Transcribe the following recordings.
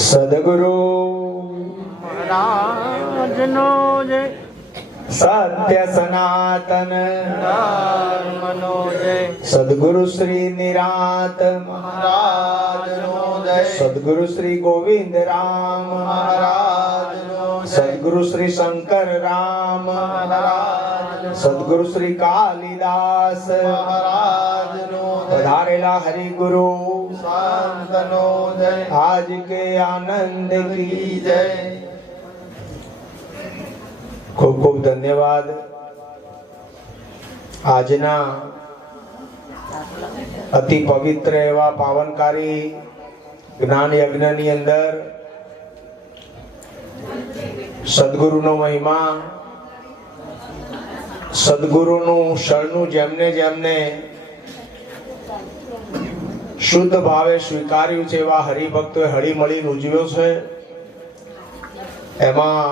સદગુરુ મહારાજનો જય, સત્ય સનાતન ધર્મનો જય, સદગુરુ શ્રી નિરાત મહારાજનો જય, સદગુરુ શ્રી ગોવિંદ રામ મહારાજનો જય, સદગુરુ શ્રી શંકર રામ મહારાજનો, સદગુરુ શ્રી કાલિદાસ મહારાજનો જય, પધારેલા હરિગુરુ સંતનો જય, આજ કે આનંદ કી જય. ખૂબ ખૂબ ધન્યવાદ. આજના અતિ પવિત્ર એવા પાવનકારી જ્ઞાન યજ્ઞની અંદર સદગુરુનો મહિમા, સદગુરુનું શરણું જેમને જેમને શુદ્ધ ભાવે સ્વીકાર્યું છે એવા હરિભક્તોએ હળી મળીને ઉજવ્યો છે. એમાં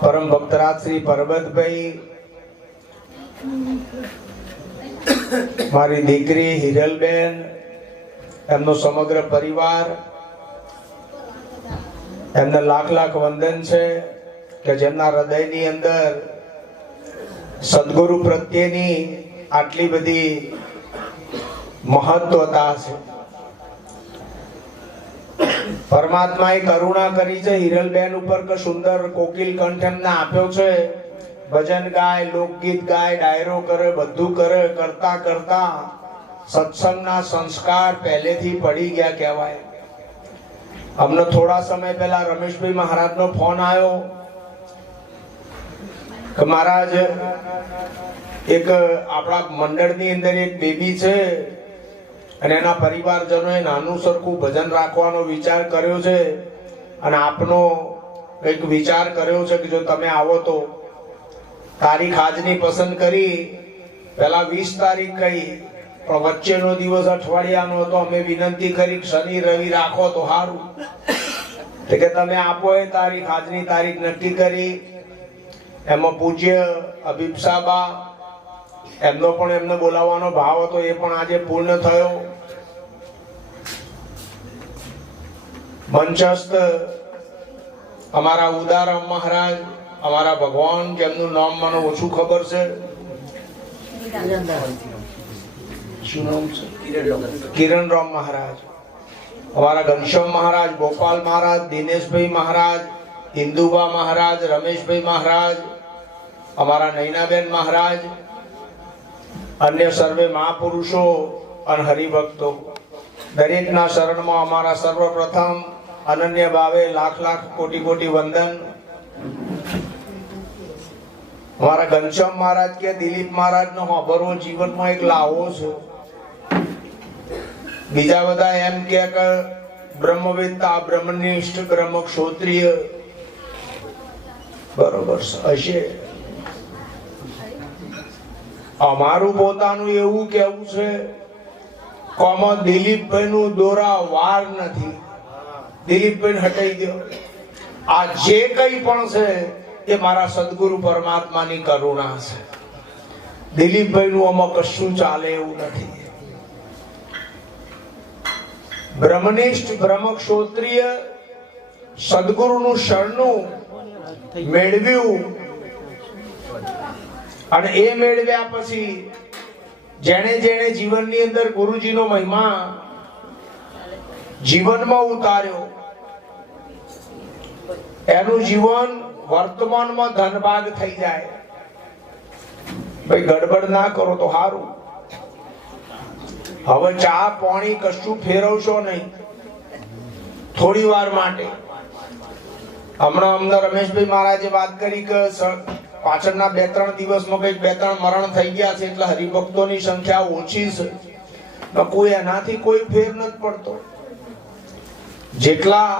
પરમ ભક્તરાજ શ્રી પરબતભાઈ, મારી દીકરી હિરલબેન, એમનો સમગ્ર પરિવાર, એમને લાખ લાખ વંદન છે કે જેમના હૃદયની અંદર સદગુરુ પ્રત્યેની આટલી બધી મહત્વતા છે. પરમાત્માએ કરુણા કરી છે હિરલબેન ઉપર કે સુંદર કોકિલ કંઠ એમને આપ્યો છે. ભજન ગાય, લોકગીત ગાય, ડાયરો કરે, બધું કરે. કરતા કરતા સત્સંગના સંસ્કાર પહેલેથી પડી ગયા કહેવાય. અમને થોડા સમય પહેલા રમેશભાઈ મહારાજનો ફોન આવ્યો કે મહારાજ, એક આપણા મંડળની અંદર એક બેબી છે અને એના પરિવારજનોએ નાનું સરખું ભજન રાખવાનો વિચાર કર્યો છે અને આપનો કંઈક વિચાર કર્યો છે કે જો તમે આવો તો તારીખ આજની પસંદ કરી. પહેલા 20 તારીખ કહી, પણ વચ્ચેનો દિવસ અઠવાડિયાનો હતો. અમે વિનંતી કરી શનિ રવિ રાખો તો સારું. કે તમે આપો એ તારીખ, આજની તારીખ નક્કી કરી. એમાં પૂજ્ય અભિપ્સાબા, એમનો પણ એમને બોલાવવાનો ભાવ હતો, એ પણ આજે પૂર્ણ થયો. મંચસ્થ અમારા ઉદારામ મહારાજ, અમારા ભગવાન, જેમનું નામ મને ઓછું ખબર છે, શું નામ છે? કિરણરામ મહારાજ, અમારા ઘનશ્યામ મહારાજ, ગોપાલ મહારાજ, દિનેશભાઈ મહારાજ, ઇન્દુબા મહારાજ, રમેશભાઈ મહારાજ, અમારા નૈનાબેન મહારાજ, અન્ય સર્વે મહાપુરુષો અને હરિભક્તો, દરેકના શરણમાં અમારા સર્વપ્રથમ અનન્ય ભાવે લાખ લાખ કોટી કોટી વંદન. અમારા ઘનશ્યામ મહારાજ કે દિલીપ મહારાજ નો હોબરવો જીવનમાં એક લાવો છે. બીજા બધા એમ કે બ્રહ્મવેત્તા, બ્રહ્મનિષ્ઠ, બ્રહ્મ ક્ષોત્રિય, બરોબર હશે. અમારું પોતાનું એવું કેવું છે કોમો દિલીપભાઈ નું દોરા વાર નથી. દિલીપભાઈ હટાઈ દો. આ જે કઈ પણ છે એ મારા સદગુરુ પરમાત્માની કરુણા છે. દિલીપભાઈ નું આમાં કશું ચાલે એવું નથી. બ્રહ્મનિષ્ઠ, બ્રહ્મ ક્ષોત્રિય, સદગુરુનું શરણું મેળવ્યું અને એ મેળવ્યા પછી જેણે જેણે જીવનની અંદર ગુરુજીનો મહિમા જીવનમાં ઉતાર્યો, એનું જીવન વર્તમાનમાં ધનભાગ થઈ જાય. ભાઈ ગડબડ ના કરો તો સારું. હવે ચા પાણી કશું ફેરવશો નહીં થોડી વાર માટે. હમણાં અમને રમેશભાઈ મહારાજે વાત કરી કે પાછળના 2-3 દિવસમાં કઈક 2-3 મરણ થઈ ગયા છે એટલે હરિભક્તોની સંખ્યા ઓછી છે. કોઈ એનાથી કોઈ ફેર નથી પડતો. જેટલા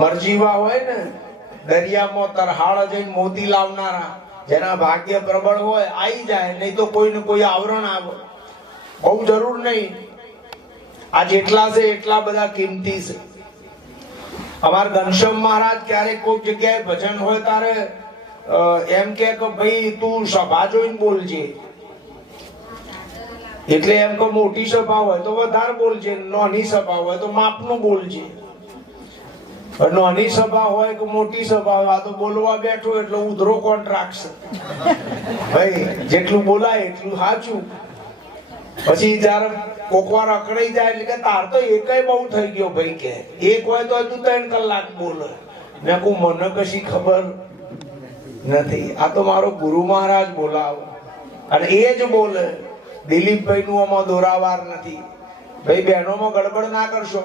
મરજીવા હોય ને, દરિયામાં તરહાળ જઈને મોતી લાવનારા, જેના ભાગ્ય પ્રબળ હોય આવી જાય, નહીં તો કોઈ ને કોઈ આવરણ આવે. બહુ જરૂર નહીં. આ જેટલા છે એટલા બધા કિંમતી છે. અમારા ઘનશ્યામ મહારાજ ક્યારેક કોઈક જગ્યાએ ભજન હોય તારે એમ કે ભાઈ તું સભા જોઈને બોલજે. એટલે એમ કે મોટી સભા હોય તો વધારે બોલજે, નાની સભા હોય તો માપનું બોલજે. નાની સભા હોય કે મોટી સભા હોય, આ તો બોલવા બેઠો એટલે ઉધરો કોણ રાખશે? ભાઈ જેટલું બોલાય એટલું સાચું. પછી જયારે કોકવાર અકળાઈ જાય એટલે કે તાર તો એકય બહુ થઈ ગયો ભાઈ, કે એક હોય તો હજુ 3 કલાક બોલે. મેં કહું મને કશી ખબર નથી, આ તો મારો ગુરુ મહારાજ બોલાવે અને એ જ બોલે. દિલીપભાઈ નું આમાં દોરાવાર નથી. ભાઈ બહેનોમાં ગડબડ ના કરશો.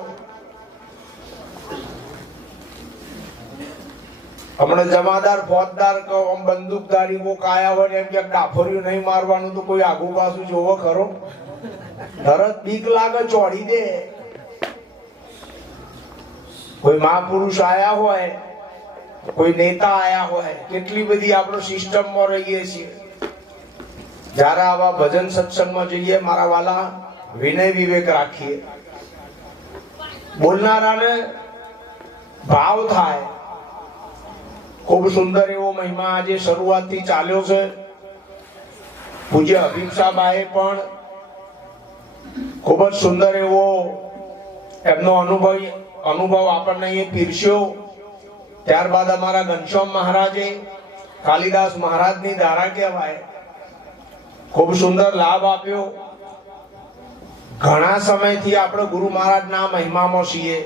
હમણાં જમાદાર ફોજદાર કે આમ બંદૂકધારી કોક આયા હોય ને એમ કે ડાફરિયું નહીં મારવાનું, તો કોઈ આગુ પાછું જોવો ખરો? તરત બીક લાગે, ચોડી દે. કોઈ મહાપુરુષ આયા હોય, કોઈ નેતા આયા હોય, કેટલી બધી આપણે સિસ્ટમમાં રહીએ છીએ. જયારે આવા ભજન સત્સંગમાં જઈએ મારા વાલા, વિનય વિવેક રાખીએ. બોલનારાને ભાવ થાય. ખૂબ સુંદર એવો મહિમા આજે શરૂઆતથી ચાલ્યો છે. પૂજ્ય અભિમસાબાએ પણ ખૂબ જ સુંદર એવો એમનો અનુભવ આપણને અહીં પીરસ્યો. ત્યારબાદ અમારા ઘનશ્યામ મહારાજે, કાલિદાસ મહારાજની ધારા કહેવાય, ખૂબ સુંદર લાભ આપ્યો. ઘણા સમયથી આપણે ગુરુ મહારાજના મહિમામાં છીએ.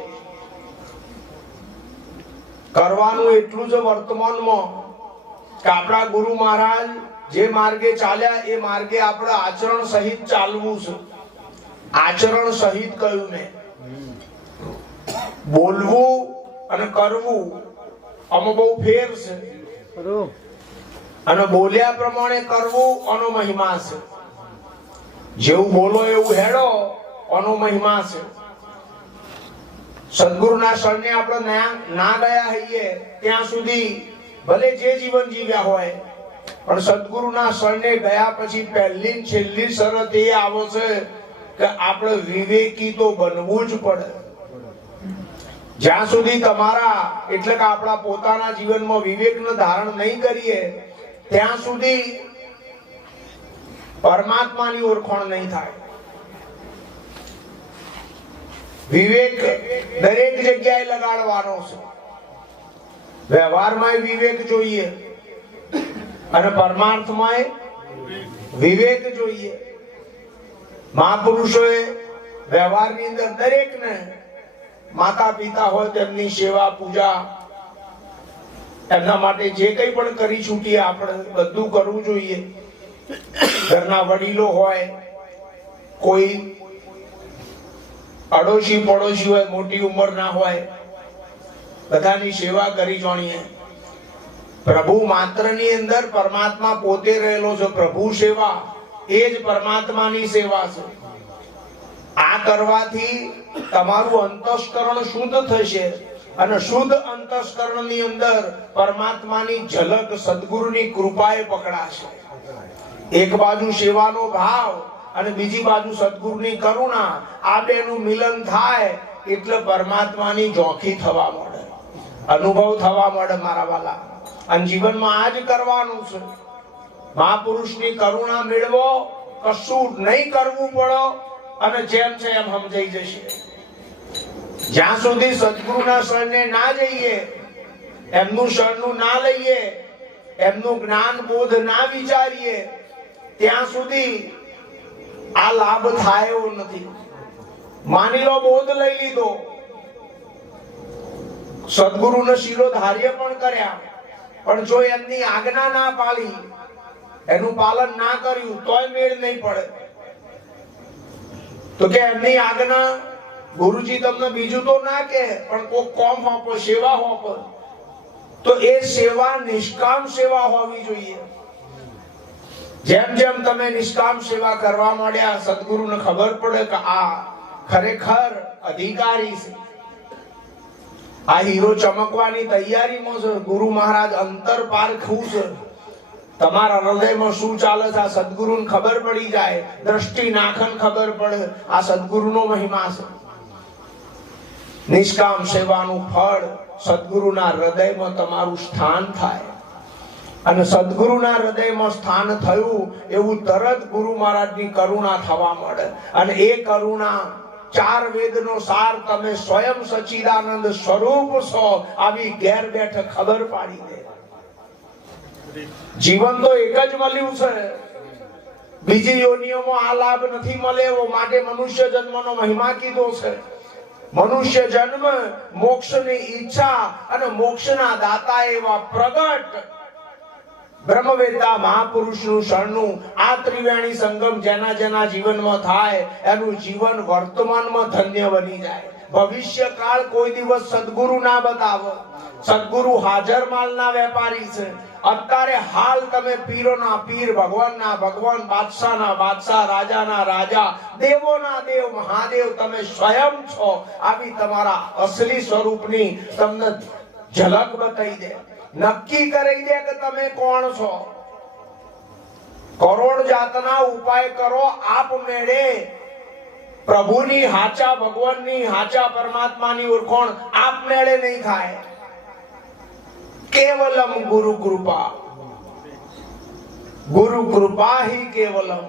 કરવાનું એટલું જ વર્તમાનમાં કે આપણા ગુરુ મહારાજ જે માર્ગે ચાલ્યા એ માર્ગે આપણે આચરણ સહિત ચાલવું છે. આચરણ સહિત કહ્યું મેં. બોલવું અને કરવું આમાં બહુ ફેર છે. અને બોલ્યા પ્રમાણે કરવું આનો મહિમા છે. જેવું બોલો એવું હેડો આનો મહિમા છે. સદગુરુના શરણે આપણે ના ગયા હોઈએ ત્યાં સુધી ભલે જે જીવન જીવ્યા હોય, પણ સદગુરુના શરણે ગયા પછી પહેલી છેલ્લી શરત એ આવે છે કે આપણે વિવેકી તો બનવું જ પડે. જ્યાં સુધી તમારા એટલે કે આપણા પોતાના જીવનમાં વિવેકને ધારણ નહીં કરીએ ત્યાં સુધી પરમાત્માની ઓળખાણ નહીં થાય. વિવેક દરેક જગ્યાએ લગાડવાનો છે. વ્યવહારમાં વિવેક જોઈએ અને પરમાર્થમાં વિવેક જોઈએ. મહાપુરુષોએ વ્યવહારની અંદર દરેકને માતા પિતા હોય તેમની સેવા પૂજા, એમના માટે જે કંઈ પણ કરી છૂટીએ આપણે બધું કરવું જોઈએ. ઘરના વડીલો હોય, કોઈ અડોશી પડોશી હોય, મોટી ઉંમરના હોય, બધાની સેવા કરી જાણીએ. પ્રભુ માત્રની અંદર પરમાત્મા પોતે રહેલો છે. પ્રભુ સેવા એ જ પરમાત્માની સેવા છે. આ કરવાથી તમારું અંતસ્કરણ શુદ્ધ થશે અને શુદ્ધ અંતસ્કરણની અંદર પરમાત્માની ઝલક સદગુરુની કૃપાએ પકડાશે. એક બાજુ સેવાનો ભાવ અને બીજી બાજુ સદગુરુની કરુણા, આ બેનું મિલન થાય એટલે પરમાત્માની ઝોંખી થવા મળે, અનુભવ થવા મળે મારા વાલા. અને જીવનમાં આ જ કરવાનું છે. મહાપુરુષની કરુણા મેળવો, કશું નહીં કરવું પડે અને જેમ છે એમ સમજાઈ જશે. જ્યાં સુધી સદગુરુના શરણે ના જઈએ, એમનું શરણું ના લઈએ, એમનું જ્ઞાન બોધ ના વિચારીએ, ત્યાં સુધી આ લાભ થાય એવો નથી. માની લો બોધ લઈ લીધો, સદગુરુને શીલો ધાર્ય પણ કર્યા, પણ જો એમની આજ્ઞા ના પાળી, એનું પાલન ના કર્યું તોય મેળ નહીં પડે. તો કે એમની આજ્ઞા ગુરુજી તમને બીજું તો ના કે, પણ કોઈ કોમ હોપો, સેવા હોપો, તો એ સેવા નિષ્કામ સેવા હોવી જોઈએ. જેમ જેમ તમે નિષ્કામ સેવા કરવા માંડ્યા, સદગુરુને ખબર પડે કે આ ખરેખર અધિકારી છે, આ હીરો ચમકવાની તૈયારીમાં છે. ગુરુ મહારાજ અંતર પારખું છે. તમારા હૃદયમાં શું ચાલે છે આ સદગુરુને ખબર પડી જાય. દ્રષ્ટિ નાખન ખબર પડે. આ સદગુરુનો મહિમા છે. નિષ્કામ સેવાનું ફળ સદગુરુના હૃદયમાં તમારું સ્થાન થાય. અને સદગુરુના હૃદયમાં સ્થાન થયું એવું તરત ગુરુ મહારાજની કરુણા થવા મળે. અને એ કરુણા ચાર વેદનો સાર તમે સ્વયં સચ્ચિદાનંદ સ્વરૂપ છો આવી ઘેર બેઠ ખબર પાડી દે. જીવન તો એક જ મળ્યું છે, બીજી યોનિઓમાં આ લાભ નથી મળે એવો, માટે મનુષ્ય જન્મનો મહિમા કીધો છે. મનુષ્ય જન્મ મોક્ષની ઈચ્છા અને મોક્ષના દાતા એવા પ્રગટ બ્રહ્મવેદા મહાપુરુષનું શરણનું આ ત્રિવેણી સંગમ જેના જેના જીવનમાં થાય એનું જીવન વર્તમાનમાં ધન્ય બની જાય. ભવિષ્ય કાળ કોઈ દિવસ સદગુરુ ના બતાવે. સદગુરુ હાજર માલના વેપારી છે. અત્યારે હાલ તમે પીરોના પીર, ભગવાનના ભગવાન, બાદશાહના બાદશાહ, રાજાના રાજા, દેવોના દેવ મહાદેવ તમે સ્વયં છો. આવી તમારા અસલી સ્વરૂપની તમને ઝલક બતાવી દે, નક્કી કરી દે કે તમે કોણ છો. કરોડ જાતના ઉપાય કરો, આપમેળે પ્રભુની હાચા ભગવાનની હાચા પરમાત્માની ઓળખાણ આપમેળે નહીં થાય. કેવલમ ગુરુ કૃપા, ગુરુ કૃપા હી કેવલમ.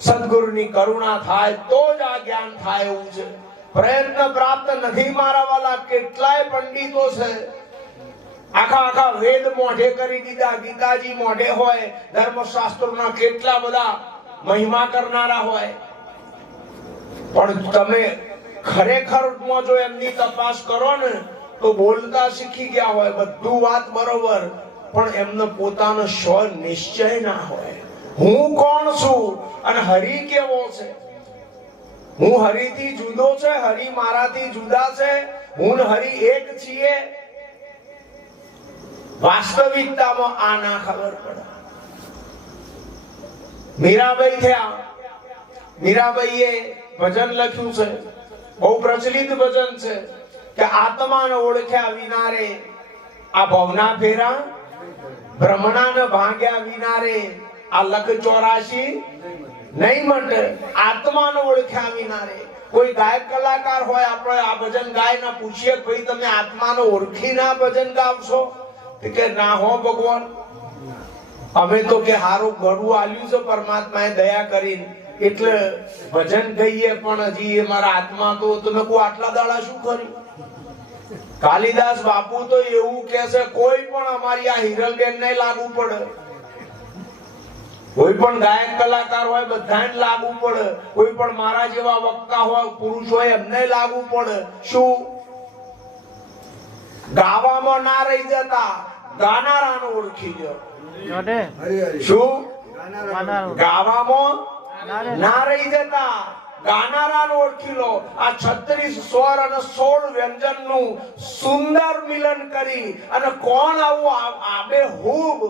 સદગુરુની કરુણા થાય તો જ આ જ્ઞાન થાય એવું છે. પ્રયત્ન પ્રાપ્ત નથી મારા વાલા. કેટલાય પંડિતો છે આખા આખા વેદ મોઢે કરી દીધા, ગીતાજી મોઢે હોય, ધર્મશાસ્ત્રોના કેટલા બધા મહિમા કરનારા હોય, પણ તમે ખરેખર જો એમની તપાસ કરો ને તો બોલતા શીખી ગયા હોય, બધું વાત બરોબર, પણ એમને પોતાનો સ્વ નિશ્ચય ના હોય. હું કોણ છું અને હરિ કેવો છે? હું હરિથી જુદો છે, હરિ મારાથી જુદા છે, હું ને હરિ એક છીએ. વાસ્તવિકતામાં આ ના ખબર પડે. મીરાબાઈ થયા. મીરાબાઈએ ભજન લખ્યું છે, બહુ પ્રચલિત ભજન છે કે આત્માને ઓળખ્યા વિના રે આ ભવના ફેરા, ભ્રમણાને ભાગ્યા વિના રે આ લખ 84 નહીં મટે. આત્માને ઓળખ્યા વિના રે. કોઈ ગાયક કલાકાર હોય, આપણે આ ભજન ગાય ના પૂછીએ ભાઈ તમે આત્માને ઓળખીને આ ભજન ગાવશો? કે ના હો ભગવાન, અમે તો કે હારું ઘડું આલ્યું છે પરમાત્માએ દયા કરીને એટલે ભજન ગઈએ, પણ હજી મારા આત્મા તો તમે કો આટલા દાડા શું કર્યું? કાલિદાસ બાપુ તો એવું કે છે, કોઈ પણ અમારી આ હિરલબેન ને લાગુ પડે, કોઈ પણ ગાયક કલાકાર હોય બધાને લાગુ પડે, કોઈ પણ મારા જેવા વક્તા હોય પુરુષ હોય એમને લાગુ પડે. શું? ગાવામાં ના રહી જતા, ગાનારાને ઓળખી જાઓ. શું? ગાવામાં ના રહી જતા, ગાનારાને ઓળખી લો. આ 36 સ્વર અને 16 વ્યંજન નું સુંદર મિલન કરી અને કોણ આવું આબેહૂબ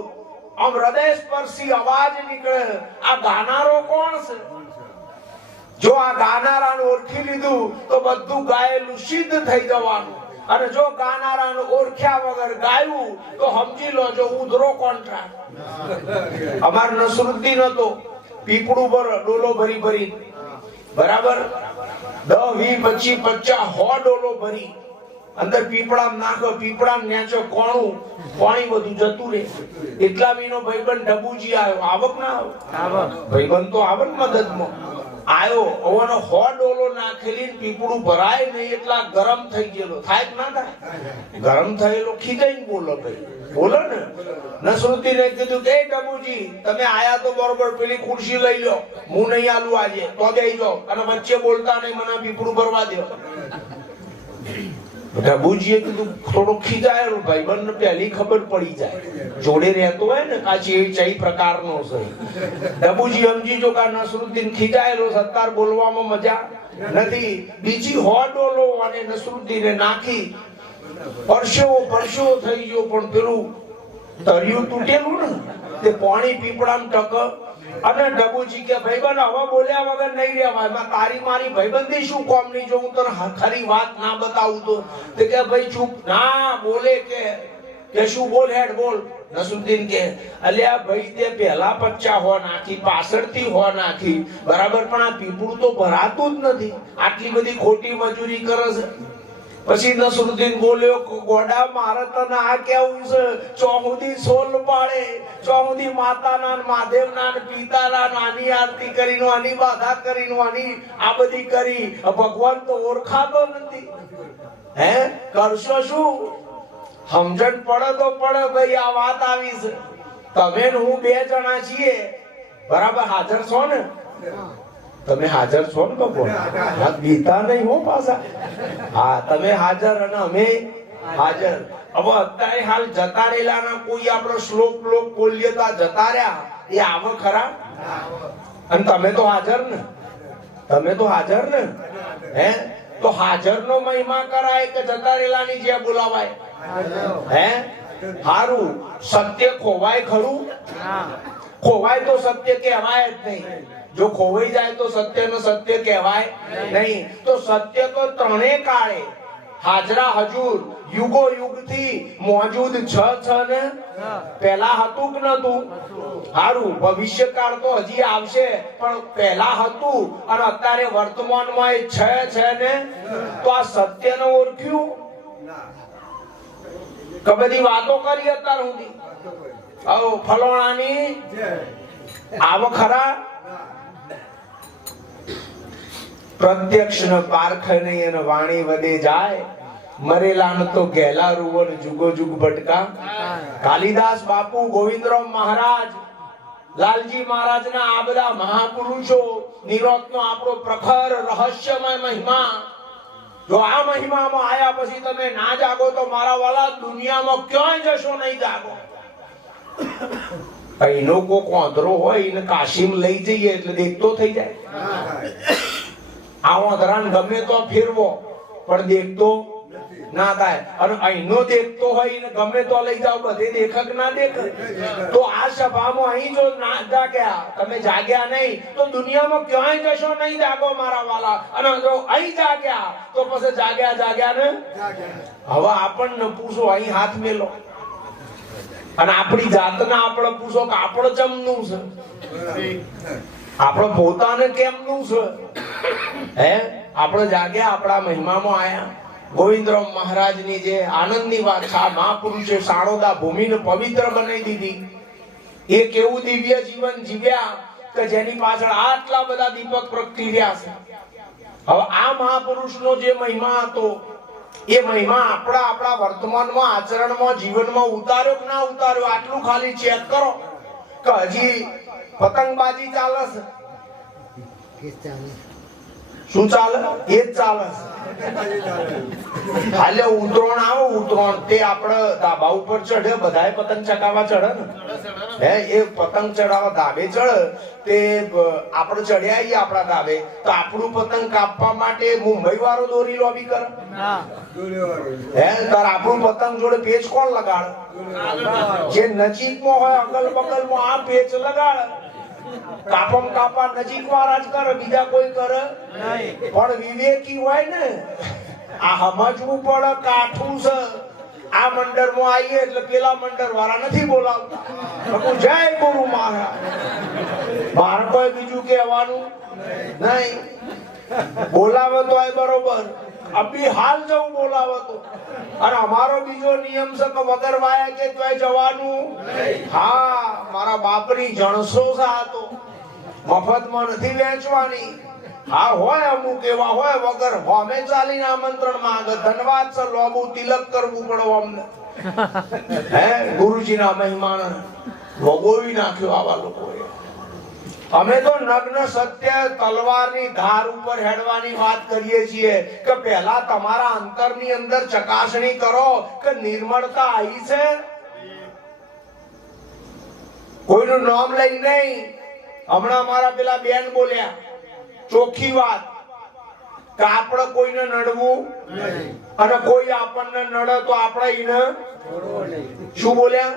આમ હૃદય સ્પર્શી અવાજ નીકળે, આ ગાનારો કોણ છે? જો આ ગાનારાને ઓળખી લીધું તો બધું ગાયેલું સિદ્ધ થઈ જવાનું. અને જો ગાનારાને ઓળખ્યા વગર ગાયું તો સમજી લો જો ઉધરો કોન્ટ્રાક્ટ. અમાર નસરુદ્દીન હતો, પીપળું પર ડોલો ભરી ભરી, બરાબર 10, 20, 25, 50, 100 ડોલો ભરી અંદર પીપળા નાખો, પીપળા નેચો કોણું પાણી બધું જતું રહે. એટલા મીનો ભાઈબંધ ડબુજી આવ્યો. આવક ના આવે? ભાઈબંધ તો આવક મદદમાં આયો. ઓવાનો 100 ડોલો નાખેલી પીપળું ભરાય નહીં એટલા ગરમ થઈ ગયેલો. થાય કે ના થાય? ગરમ થયેલો ખીજાઈને બોલો ભાઈ, બોલો ને. નસરુદ્દીને કીધું કે ડબુજી તમે આયા તો બરોબર, પેલી ખુરશી લઈ લો, હું નહીં આલું આજે તો બેહી જાઓ અને વચ્ચે બોલતા નહીં, મને પીપળું ભરવા દો. ડબુજીએ કીધું થોડો ખીજાયેલો ભાઈબંધને પહેલી ખબર પડી જાય, જોડે રહેતો હોય ને કાચી એ ચઈ પ્રકારનો છે. ડબુજી સમજી જો કે નસરુદ્દીન ખીજાયેલો, સત્તાર બોલવામાં મજા નથી. બીજી 100 ડોલો અને નસરુદ્દીને નાખી, પરસેવો થઈ ગયો, પણ પેલું તરિયું તૂટેલું ને તે પાણી પીપળામાં ટક. અને ડબુજી કે ભાઈબંધ હવે બોલ્યા વગર નહીં રહેવાય, એમાં તારી મારી ભાઈબંધી શું કોમ નહીં? જો હું તને ખરી વાત ના બતાવું તો કે ભાઈ ચૂપ ના બોલે. કે શું? બોલ હેડ બોલ. નસરુદ્દીન કે અલ્યા ભાઈ તે પહેલા 50 હો નાખી, પાછળથી હો નાખી, બરાબર, પણ આ પીપળું તો ભરાતું જ નથી. આટલી બધી ખોટી મજૂરી કરે છે. પછી નસરુદ્દીન બોલ્યો, ગોડા મારે તને આ કેવું છે, ચોહુદી સોલ પાડે, ચોહુદી માતાના ને મહાદેવના ને પિતાના આની આરતી કરીને આની બાધા કરીને આની આ બધી કરી, ભગવાન તો ઓળખાતો નથી. હે કરશો શું? સમજણ પડે તો પડે ભાઈ, આ વાત આવી છે. તમે ને હું 2 જણા છીએ, બરાબર હાજર છો ને? તમે હાજર છો ને બાપુ? બીતા નહીં હો પાછા. હા તમે હાજર અને અમે હાજર. હવે અત્યારે હાલ જતા રહેલાના કોઈ આપણો શ્લોક બોલીએ તો આ જતા રહ્યા એ આવો ખરા? અને તમે તો હાજર ને? તમે તો હાજર ને? હે તો હાજર નો મહિમા કરાય કે જતા રહેલાની જે બોલાવાય? હે હારું સત્ય ખોવાય ખરું? ખોવાય તો સત્ય કહેવાય જ નહીં. જો ખોવાઈ જાય તો સત્યનો સત્ય કહેવાય નહીં. તો સત્ય તો ત્રણેય કાળે હાજરા હજુર યુગો યુગથી મોજૂદ છે ને? પહેલા હતું કે નતું? હારું ભવિષ્યકાળ તો હજી આવશે, પણ પહેલા હતું અને અત્યારે વર્તમાનમાં એ છે ને? તો આ સત્યને ઓળખ્યું કે બધી વાતો કરી અત્યાર સુધી? આવો ફલોણાની આવો ખરા? પ્રત્યક્ષ ન પારખ નહીં અને વાણી વધે જાય, મરેલા તો ગેલા રૂવન જુગો જુગ ભટકા. કાલિદાસ બાપુ, ગોવિંદરામ મહારાજ, લાલજી મહારાજના આ બધા મહાપુરુષો નિરોધનો આપણો પ્રખર રહસ્યમય મહિમા. જો આ મહિમામાં આયા પછી તમે ના જાગો તો મારા વાલા દુનિયામાં ક્યાંય જશો નહીં જાગો. અહીંનો કોક વાંદરો હોય એને કાશીમાં લઈ જઈએ એટલે દેખતો થઈ જાય. આ વાંદરાને ગમે તો ફેરવો પણ દેખતો ના થાય. અને અહીંનો દેખતો હોય એને ગમે તો લઈ જાવ, બધે દેખક ના દેખ. તો આ સભામાં અહીં જો ના જાગ્યા, તમે જાગ્યા નહીં તો દુનિયામાં ક્યાંય જશો નહીં જાગો મારા વાલા. અને જો અહીં જાગ્યા તો પછી જાગ્યા ને. હવે આપણને પૂછો, અહીં હાથ મેલો અને આપણી જાતને આપણે પૂછો કે આપણે જમનું છે, આપણે પોતાને કેમનું છે? હે આપણે જાગ્યા, આપણા મહિમામાં આયા. ગોવિંદરામ મહારાજની જે આનંદની વાત છે, આ મહાપુરુષે સાણોદા ભૂમિને પવિત્ર બનાવી દીધી. એક એવું દિવ્ય જીવન જીવ્યા કે જેની પાછળ આટલા બધા દીપક પ્રગટી રહ્યા છે. હવે આ મહાપુરુષનો જે મહિમા હતો એ મહિમા આપણા વર્તમાનમાં, આચરણમાં, જીવનમાં ઉતાર્યો કે ના ઉતાર્યો? આટલું ખાલી ચેક કરો કે હજી પતંગબાજી ચાલે છે? શું ચાલે? એ જ ચાલે છે. હાલે ઉતરોણ આવે, ઉતરોણ તે આપણે ધાબા ઉપર ચડે, બધાય પતંગ ચગાવવા ચડે ને? હે એ પતંગ ચડાવવા ધાબે ચડે તે આપણે ચડ્યા આવીએ આપણા ધાબે તો આપણું પતંગ કાપવા માટે મુંબઈ વાળો દોરી લોબી કરે? હે તાર આપણું પતંગ જોડે પેચ કોણ લગાડે? જે નજીકમાં હોય અગલ બગલમાં આ પેચ લગાડે. કાપા નજીક વાળા જ કરે, બીજા કોઈ કરે નહીં. પણ વિવેકી હોય ને આ સમજવું પડે કાઠું છે. આ મંડળમાં આવીએ એટલે પેલા મંડળ વાળા નથી બોલાવતા. જય ગુરુ મહારાજ, મારે કોઈ બીજું કહેવાનું નહીં. બોલાવે તો બરોબર, અભી હાલ જવું બોલાવે તો. અને અમારો બીજો નિયમ છે કે વગર વાયા કે તોય જવાનું. હા મારા બાપની જણસો છે, આ તો મફતમાં નથી વેચવાની. હા હોય અમુક એવા હોય વગર હોમે ચાલીને આમંત્રણ માંગે, ધન્યવાદ છે, લોબુ તિલક કરવું પડે અમને. હે ગુરુજીના મહિમાને ભોગવી નાખ્યો આવા લોકોએ. અમે તો નગ્ન સત્ય તલવારની ધાર ઉપર હેડવાની વાત કરીએ છીએ કે પહેલા તમારા અંતરની અંદર ચકાસણી કરો કે નિર્મળતા આવી છે. કોઈનું નામ લઈ નહીં. હમણાં અમારા પેલા બેન બોલ્યા ચોખ્ખી વાત કે આપણે કોઈને નડવું અને કોઈ આપણને નડે તો આપણે એને શું બોલ્યા?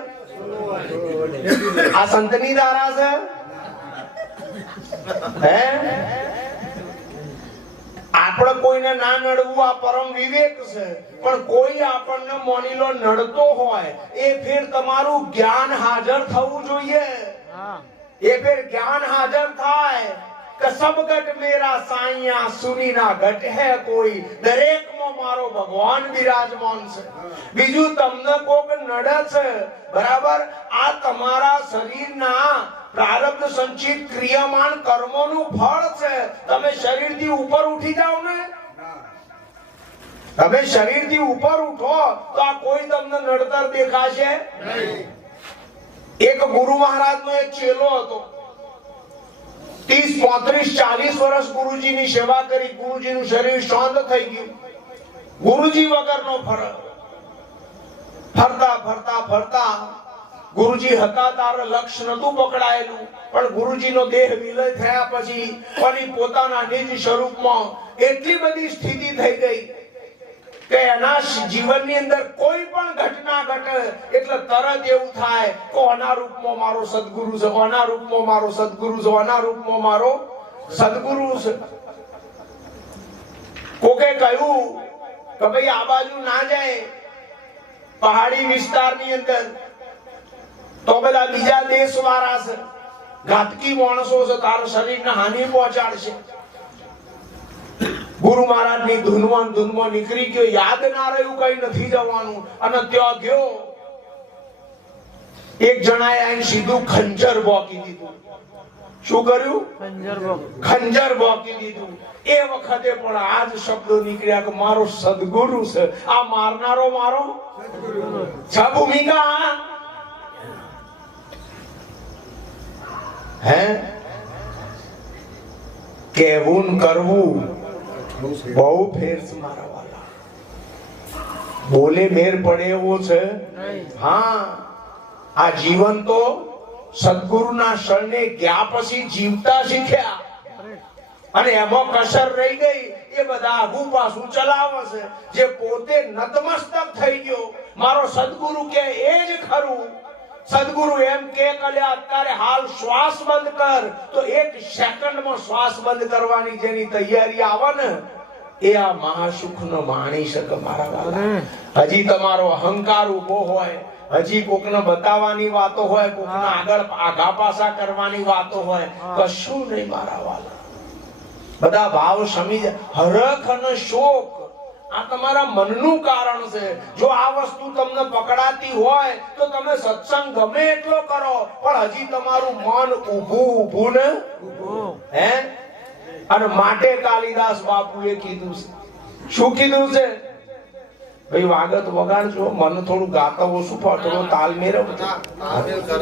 આ સંતની ધારા છે. હે આપણે કોઈને ના નડવું આ પરમ વિવેક છે. પણ કોઈ આપણને માની લો નડતો હોય એ ફેર તમારું જ્ઞાન હાજર થવું જોઈએ. એ ફેર જ્ઞાન હાજર થાય કે સબ ગટ મેરા સાઈયા સુની ના ગટ હે કોઈ, દરેકમાં મારો ભગવાન બિરાજમાન છે. બીજું તમને કોક નડે છે, બરાબર, આ તમારા શરીરના પ્રારબ્ધ સંચિત ક્રિયામાન કર્મોનું ફળ છે. તમે શરીરથી ઉપર ઉઠી જાઓ ને, તમે શરીરથી ઉપર ઉઠો તો આ કોઈ તમને નડતર દેખાશે નહીં. એક ગુરુ મહારાજનો એક ચેલો હતો. 30, 35, 40 વર્ષ ગુરુજીની સેવા કરી. ગુરુજીનું શરીર શાંત થઈ ગયું. ગુરુજી વગરનો ફરક. ફરતા ફરતા ફરતા ગુરુજી હતા તારે લક્ષ્ય નતું પકડાયેલું, પણ ગુરુજીનો દેહ વિલય થયા પછી ફરી પોતાના નિજ સ્વરૂપમાં એટલી બધી સ્થિતિ થઈ ગઈ કે એના જીવનની અંદર કોઈ પણ ઘટના ઘટે એટલે તરત એવું થાય કે આના રૂપમાં મારો સદગુરુ છે, આના રૂપમાં મારો સદગુરુ છે, આના રૂપમાં મારો સદગુરુ છે. કોકે કહ્યું કે ભાઈ આ બાજુ ના જાય, પહાડી વિસ્તારની અંદર તો બધા બીજા દેશવાળા છે, ઘાતકી માણસો છે, તારા શરીરને હાનિ પહોંચાડશે. ગુરુ મહારાજની ધૂનમાં નીકળી ગયો, યાદ ના રહ્યું કઈ નથી જવાનું, અને ત્યાં ગયો. એક જણાએ આઈને સીધું ખંજર બોકી દીધું. શું કર્યું? ખંજર બોકી દીધું. એ વખતે પણ આ જ શબ્દો નીકળ્યા કે મારો સદગુરુ છે, આ મારનારો મારો છે. ભૂમિકા હે કહેવું ને કરવું બહુ ફેર છે મારા વાલા. બોલે મેર પડે એવો છે. હા, આ જીવન તો સદગુરુના શરણે ગયા પછી જીવતા શીખ્યા, અને એમાં કસર રહી ગઈ એ બધા આગુ પાછું ચલાવે છે. જે પોતે નતમસ્તક થઈ ગયો, મારો સદગુરુ કે એ જ ખરું. સદગુરુ એમ કે અત્યારે હાલ શ્વાસ બંધ કર, તો 1 સેકન્ડમાં શ્વાસ બંધ કરવાની જેની તૈયારી આવે ને એ આ મહાસુખનો માણી શકે મારા વાલા. હજી તમારો અહંકાર ઉભો હોય, હજી કોકને બતાવવાની વાતો હોય, કોકને આગળ આઘા પાછા કરવાની વાતો હોય, કશું નહીં મારા વાલા. બધા ભાવ સમી જાય. હરખ અને શોક આ તમારા મનનું કારણ છે. જો આ વસ્તુ તમને પકડાતી હોય તો તમે સત્સંગ ગમે એટલો કરો, પણ હજી તમારું મન ઊભું ને હે. અને માટે કાલિદાસ બાપુએ કીધું છે. શું કીધું છે? ભાઈ વાગત વગાડજો, મન થોડું ગાતા ઓછું, થોડો તાલ મેળવજો.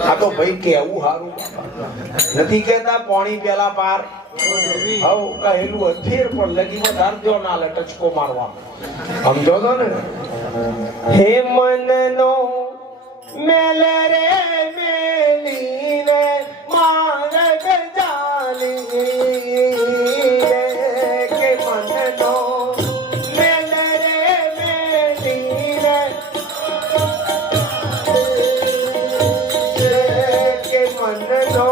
આ તો ભાઈ કેવું સારું નથી કેતા, પોણી પેલા પાર હવ કહેલું અથેર પણ લગી વધારજો ના લે ટચકો મારવા. સમજો તો ને? હે મનનો મેલ રે મેલીને માર્ગ જાલી, કે મનનો મેલ રે મેલીને, કે મનનો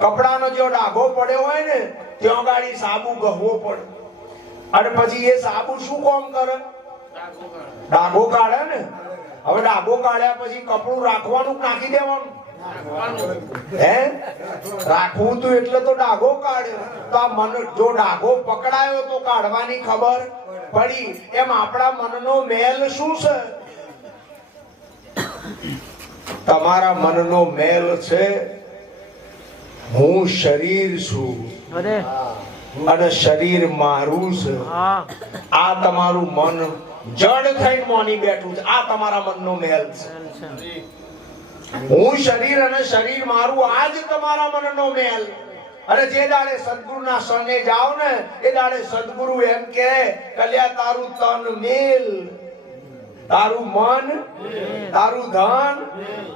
કપડાનો જો ડાઘો પડ્યો હોય ને ત્યાં ગાડી સાબુ ગહવો પડે, અને પછી એ સાબુ શું કામ કરે? ડાઘો કાઢે ને. હવે ડાઘો કાઢ્યા પછી કપડું રાખવાનું નાખી દેવાનું હે? રાખવું તું એટલે તો ડાઘો કાઢ્યો. તો આ મન જો ડાઘો પકડાયો તો કાઢવાની ખબર પડી. એમ આપણા મનનો મેલ શું છે? તમારા મનનો મેલ છે હું શરીર છું અને શરીર મારું છે. આ તમારું મન જડ થઈને મોની બેઠું છે. આ તમારા મનનો મહેલ છે. હું શરીર અને શરીર મારું, આ જ તમારા મનનો મહેલ. અને જે દાડે સદગુરુના શરણે જાઓ ને એ દાડે સદગુરુ એમ કે કલ્યા તારું તન મેલ, તારું મન, તારું ધન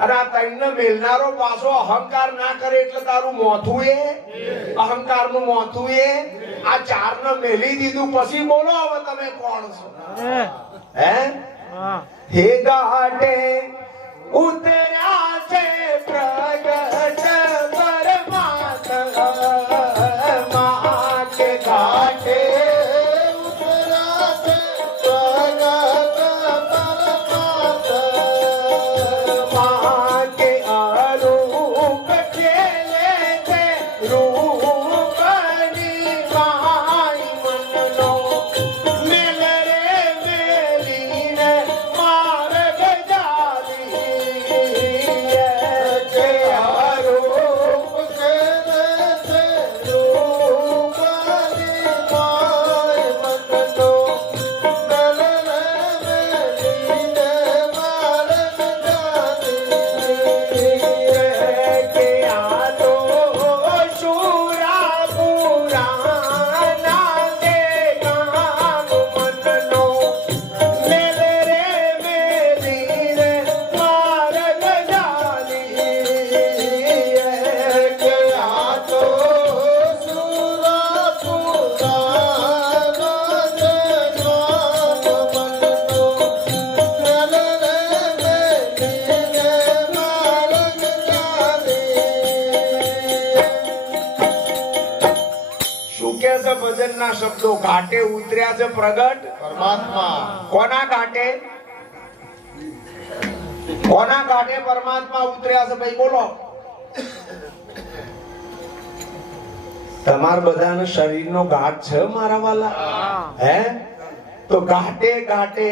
અને આ તૈણને મેલનારો પાછો અહંકાર ના કરે એટલે તારું મોથું એ અહંકારનું મોથું એ આ ચારને મેલી દીધું. પછી બોલો હવે તમે કોણ છો? હે ઘાટે ઉતર્યા છે પ્રગટ પરમાત્મા કે ઘાટે ભજનના શબ્દો ઘાટે ઉતર્યા છે પ્રગટ પરમાત્મા. કોના ઘાટે? કોના ઘાટે પરમાત્મા ઉતર્યા છે ભાઈ બોલો? તમાર બધાને શરીરનો ઘાટ છે મારા વાલા? હે તો ઘાટે ઘાટે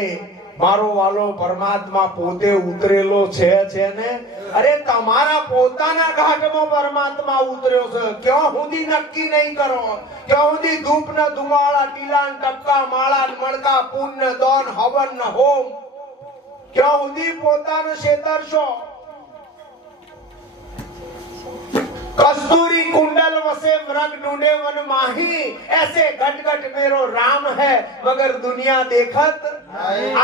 મારો વાલો પરમાત્મા પોતે ઉતરેલો છે ને. અરે તમારા પોતાના ઘાટમાં પરમાત્મા ઉતર્યો છે. ક્યાં સુધી નક્કી નહીં કરો, ક્યાં સુધી ધૂપ ને ધુમાળા ટીલા ને ટપકા માળા ને મણકા પુણ્ય દાન હવન ને હોમ, ક્યાં સુધી પોતાને છેતરશો? कस्तूरी कुंडल वसे मृग ढूंढे वन माही, ऐसे घट घट मेरो राम है मगर दुनिया देखत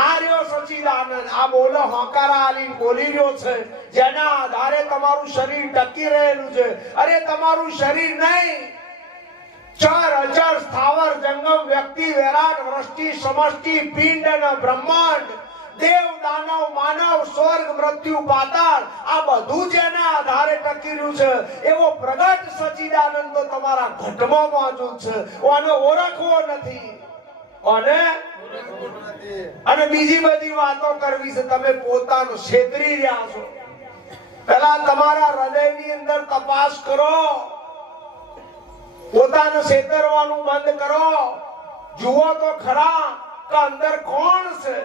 आर्यो सच्चिदानंद. આ બોલો હોકારા આલીન બોલી રહ્યો છે જેના આધારે તમારું શરીર ટકી રહેલું છે. અરે તમારું શરીર નહીં, ચર અચર સ્થાવર જંગમ વ્યક્તિ વિરાટ વૃષ્ટિ સમષ્ટિ પિંડ અને બ્રહ્માંડ, દેવ દાનવ માનવ સ્વર્ગ મૃત્યુ પાતાળ, આ બધું જેના આધારે ટકી રહ્યું છે એવો પ્રગટ સચ્ચિદાનંદ તો તમારા ઘટમાં મોજૂદ છે. ઓને ઓળખવો નથી અને બીજી બધી વાતો કરવી છે. તમે પોતાનું છેતરી રહ્યા છો. પહેલા તમારા હૃદયની અંદર તપાસ કરો, પોતાને છેતરવાનું બંધ કરો. જુઓ તો ખરા કે અંદર કોણ છે.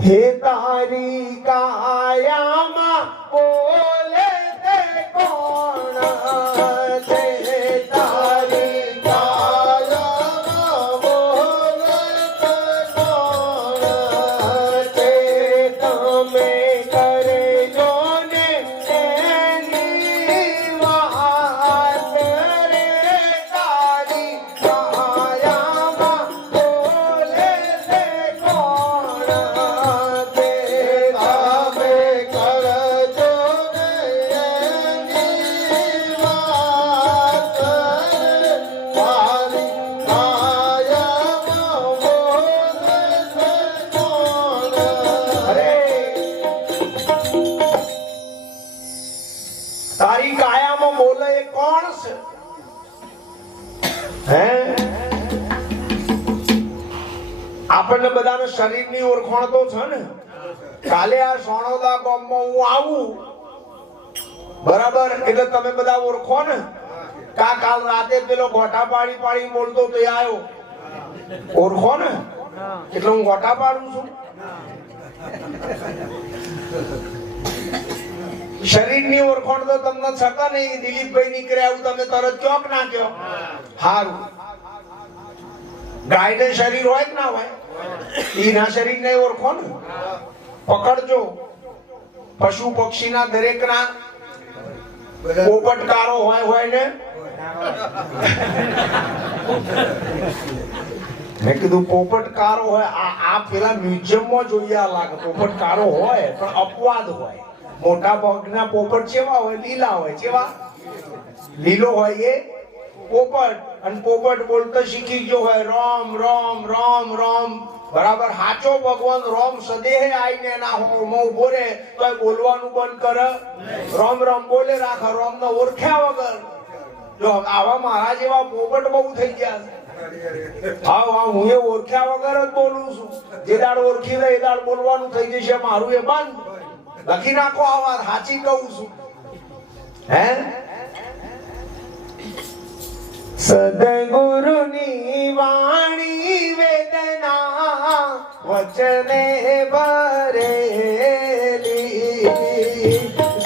हे तारी कायामा बोले ते कौन है, तारी कायामा बोले ते कौन है, तमे करे जो ने तेरी बात रे. तारी कायामा बोले ते कौन તારી કાયામાં બોલે એ કોણ છે? હે આપણને બધાને શરીરની ઓળખાણ તો છે ને. કાલે આ સોણોદા ગામમાં હું આવું બરાબર એટલે તમે બધા ઓળખો ને. કાલ રાતે પેલો ગોઠા પાડી પાડી બોલતો તો એ આવ્યો, ઓળખો ને? એટલે હું ગોઠા પાડું છું. શરીરની ઓળખાણ તો તમને છતાં નહીં. દિલીપભાઈ નીકળે આવું તમે તરત ચોક ના કયો. હારું ગાયને શરીર હોય કે ના હોય? એના શરીરને ઓળખો ને, પકડજો. પશુ પક્ષીના દરેકના પોપટકારો હોય ને. મેં કીધું પોપટકારો હોય, આ પેલા મ્યુઝિયમમાં જોઈએ લાગે. પોપટકારો હોય પણ અપવાદ હોય. મોટા ભાગના પોપટ કેવા હોય? લીલા હોય. કેવા? લીલો હોય એ પોપટ. અને પોપટ બોલતો શીખી ગયો હોય રામ રામ રામ રામ. બરાબર હાચો ભગવાન રામ સદેહે આઈને એના હોમો ઉભો રહે તો બોલવાનું બંધ કરે, રામ રામ બોલે રાખે, રામ ને ઓળખ્યા વગર. જો આવા મારા જેવા પોપટ બહુ થઈ ગયા છે. હા હું એ ઓળખ્યા વગર જ બોલું છું. જે દાડ ઓળખી દે એ દાડ બોલવાનું થઈ જશે મારું. એ બંધ લખી નાખો. આ વાત સાચી કહું છું. હે સદગુરુની વાણી વેદના વચને ભરેલી.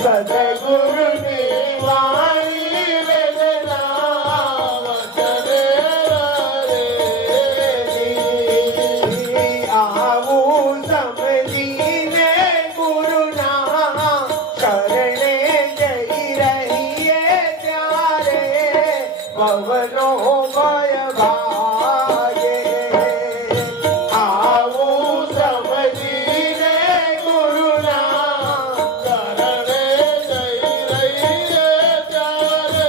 સદગુરુની વાણી વેદના વચને ભરેલી. આવું સમજીને ગુરુના શરણે જઈ રહીએ ત્યારે પવનો ભય ભાગે. આવું સમજીને ગુરુના શરણે જઈ રહીએ ત્યારે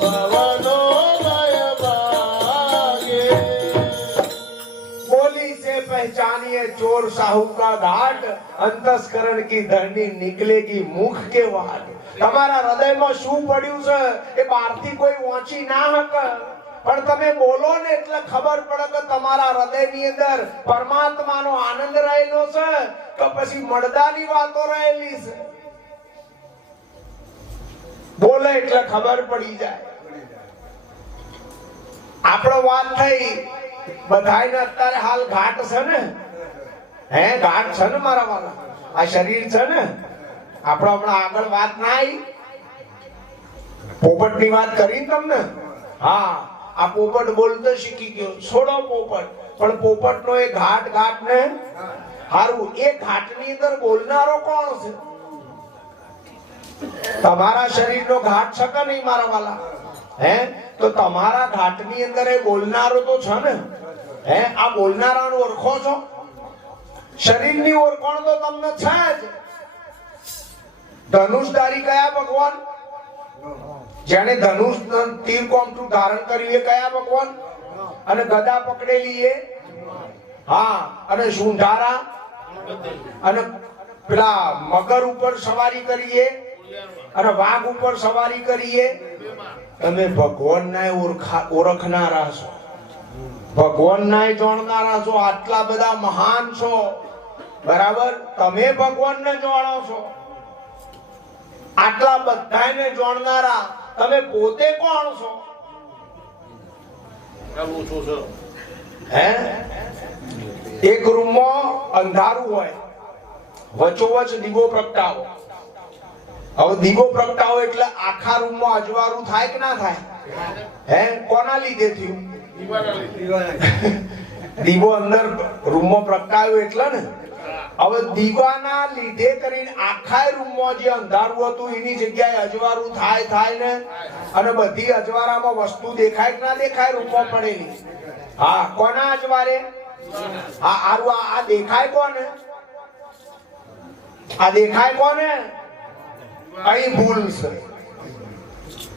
પવનો ભય ભાગે. बोली से पहचानिए चोर साहू का घाट, अंतस्करण की धरनी निकलेगी मुख के वाट. તમારા હૃદયમાં શું પડ્યું છે એ બહારથી કોઈ વાંચી ના શકે, પણ તમે બોલો ને એટલે ખબર પડે કે તમારા હૃદયની અંદર પરમાત્માનો આનંદ રહેલો છે કે પછી મળદાની વાતો રહેલી છે. બોલે એટલે ખબર પડી જાય. આપણો વાત થઈ બધાયને અત્યારે હાલ ઘાટ છે ને. હે ઘાટ છે ને મારા વાલા? આ શરીર છે ને આપણો. હમણાં આગળ વાત ના આવી, પોપટ ની વાત કરી તમને. હા આ પોપટ બોલતો શીખી ગયો. છોડો પોપટ, પણ પોપટ નો એ ઘાટ ને હારું. એ ઘાટ ની અંદર બોલનારો કોણ છે? તમારા શરીર નો ઘાટ છે કે નહીં મારા વાલા? હે તો તમારા ઘાટ ની અંદર એ બોલનારો તો છે ને. હે આ બોલનારાને ઓળખો છો? શરીર ની ઓળખાણ તો તમને છે જ. ધનુષધારી કયા ભગવાન? જેને ધનુષ તીર કોમઠું ધારણ કર્યું એ કયા ભગવાન? અને ગદા પકડેલી એ? હા. અને શુંઢારા અને પેલા મગર ઉપર સવારી કરીએ અને વાઘ ઉપર સવારી કરીએ. તમે ભગવાન ના ઓળખનારા છો, ભગવાન ના જાણનારા છો. આટલા બધા મહાન છો, બરાબર? તમે ભગવાન ને જાણો છો. આટલા બધાને જાણનારા તમે પોતે કોણ છો? હે એક રૂમમાં અંધારું હોય, વચોવચ દીવો પ્રગટાવો. હવે દીવો પ્રગટાવો એટલે આખા રૂમમાં અજવાળું થાય કે ના થાય? હે કોના લીધે થયું? દીવો અંદર રૂમમાં પ્રગટાવ્યો એટલે ને. હવે દીવાના લીધે કરીને આખા રૂમમાં જે અંધારું હતું એની જગ્યાએ અજવાળું થાય ને. અને બધી અજવાળામાં વસ્તુ દેખાય કે ના દેખાય? રૂમમાં પડેલી. હા કોના અજવાળે? આ દેખાય કોને? આ દેખાય કોને? અહીં ભૂલ છે.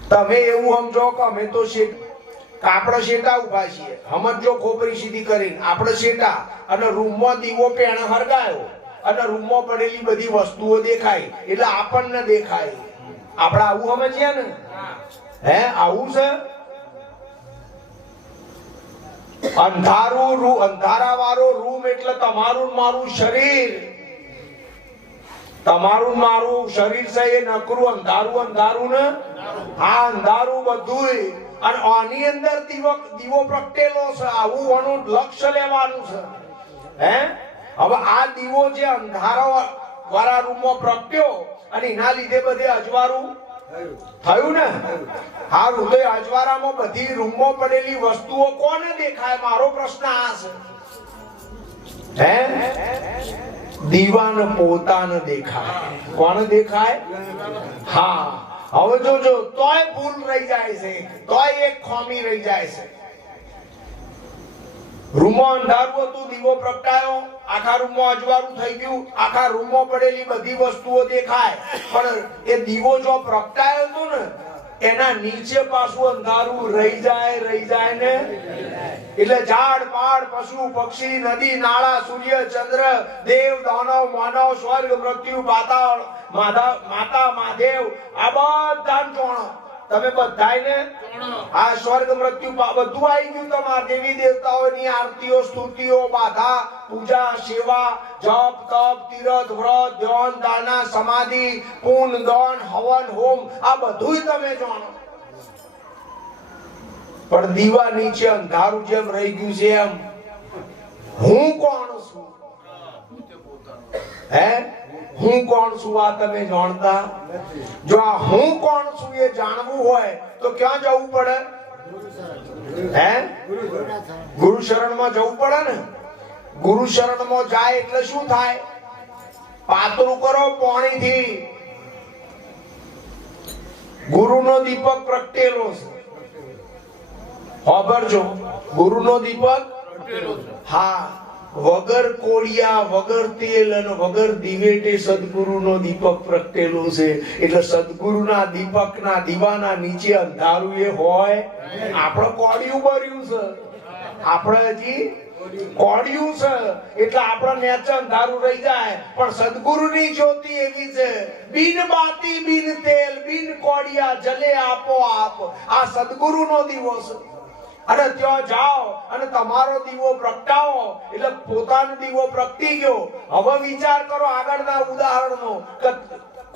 તમે એવું સમજો કે અમે તો આપણે શેટા ઉભા છીએ. સમજો ખોપરી સીધી કરીને આપણે શેટા, અને રૂમમાં દીવો પેણ હરગાયો અને રૂમમાં પડેલી બધી વસ્તુઓ દેખાય એટલે આપણને દેખાય. આપણે આવું સમજીએ ને? હે આવું છે? અંધારા વાળો રૂમ એટલે તમારું મારું શરીર. તમારું મારું શરીર છે એ નકરું અંધારું ને. આ અંધારું બધું. અને આની અંદર દીવો પ્રગટેલો છે. આવું આનું લક્ષ્ય લેવાનું છે. હે હવે આ દીવો જે અંધારા વાળા રૂમમાં પ્રગટ્યો અને એના લીધે બધે અજવાળું થયું ને? હારું, તો અજવાળામાં બધી રૂમમાં પડેલી વસ્તુઓ કોને દેખાય? મારો પ્રશ્ન આ છે. હે? દીવાને પોતાને દેખાય. કોને દેખાય? હા. હવે જોજો, તોય ભૂલ રહી જાય છે, તોય એક ખોમી રહી જાય છે. રૂમમાં અંધારું હતું, દીવો પ્રગટાયો, આખા રૂમમાં અજવાળું થઈ ગયું, આખા રૂમમાં પડેલી બધી વસ્તુઓ દેખાય, પણ એ દીવો જો પ્રગટાયો હતો ને એના નીચે પાછું અંધારું રહી જાય ને. એટલે ઝાડ પાડ, પશુ પક્ષી, નદી નાળા, સૂર્ય ચંદ્ર, દેવ દાનવ માનવ, સ્વર્ગ મૃત્યુ, પાતાળ, માતા મહાદેવ, આ બધા ચોણો. તમે બધાને આ સ્વર્ગ મૃત્યુ બધું આવી ગયું. તમારા દેવી દેવતાઓની આરતીઓ, સ્તુતિઓ, બાધા, પૂજા, સેવા, જપ, તપ, તીરથ, વ્રત, ધ્યાન, દાના, સમાધિ, પૂન, દાન, હવન, હોમ, આ બધુંય તમે જાણો. પણ દીવા નીચે અંધારું જેમ રહી ગયું છે એમ હું કોણ છું? હે? હું કોણ છું આ તમે જાણતા? જો આ હું કોણ છું એ જાણવું હોય તો ક્યાં જવું પડે? હે? ગુરુ શરણમાં જવું પડે ને. ગુરુ શરણમાં જાય એટલે શું થાય? પાતળું કરો પાણીથી. ગુરુનો દીપક પ્રગટેલો છે. સાંભળજો, ગુરુનો દીપક. હા, વગર કોળિયા, વગર તેલ અને વગર દિવેટે સદગુરુનો દીપક પ્રગટેલો છે. એટલે સદગુરુના દીપકના દીવાના નીચે અંધારું એ હોય. આપણે કોળિયું ભર્યું છે, આપણે હજી કોળિયું છે એટલે આપણે નેચે અંધારું રહી જાય. પણ સદગુરુની જ્યોતિ એવી છે, બિન બાતી બિન તેલ બિન કોળિયા જલે આપો આપ. આ સદગુરુનો દીવો છે. અને ત્યાં જાઓ અને તમારો દીવો પ્રગટાવો એટલે પોતાનો દીવો પ્રગટી ગયો. હવે વિચાર કરો આગળના ઉદાહરણનો કે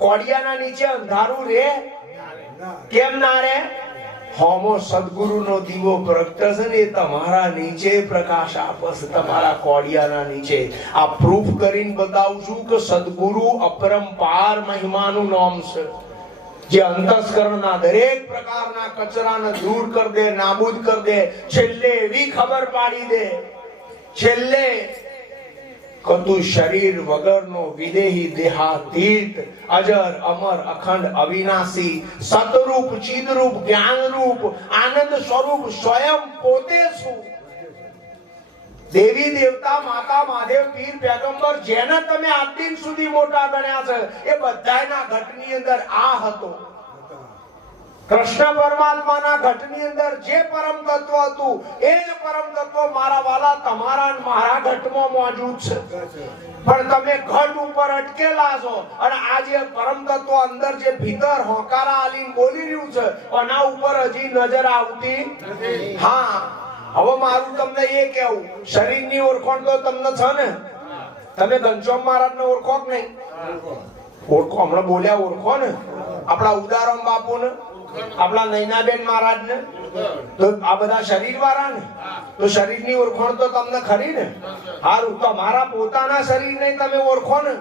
કોડિયાના નીચે અંધારું રે? કેમ ના રે? હોમો સદગુરુનો દીવો પ્રગટે છે ને એ તમારા નીચે પ્રકાશ આપે છે, તમારા કોડિયાના નીચે. આ પ્રૂફ કરીને બતાવું છું કે સદગુરુ અપરંપાર મહિમાનું નામ છે, જે અંતસ્કરણના દરેક પ્રકારના કચરાને દૂર કરી દે, નાબૂદ કરી દે. છેલ્લે એવી ખબર પાડી દે, છેલ્લે કતું શરીર વગરનો વિદેહી દેહાતીત, અજર અમર અખંડ અવિનાશી, સતરૂપ ચિદરૂપ જ્ઞાનરૂપ આનંદ સ્વરૂપ સ્વયં પોતે છું. દેવી દેવતા, માતા મહાદેવ, પીર પેગંબર જેને તમે આજ દિન સુધી મોટા ગણ્યા છે એ બધાના ઘટની અંદર આ હતો. કૃષ્ણ પરમાત્માના ઘટની અંદર જે પરમ તત્વ હતું એ જ પરમ તત્વ મારા વાલા તમારા અને મારા ઘટમાં મોજૂદ છે. પણ તમે ઘટ ઉપર અટકેલા છો અને આ જે પરમ તત્વ અંદર જે ભીતર હોકારા આલીને બોલી રહ્યું છે એના ઉપર હજી નજર આવતી નથી. હા, હવે મારું તમને એ કેવું, શરીરની ઓળખાણ તો તમને છે ને? તમે ઘનશ્યામ મહારાજને ઓળખો કે નહીં? ઓળખો. હમણાં બોલ્યા ઓળખો ને? આપણા ઉદારામ બાપુને, આપણા નૈનાબેન મહારાજને, તો આ બધા શરીર વાળા ને, તો શરીરની ઓળખાણ તો તમને ખરી ને? હારું, તમારા પોતાના શરીરને તમે ઓળખો ને?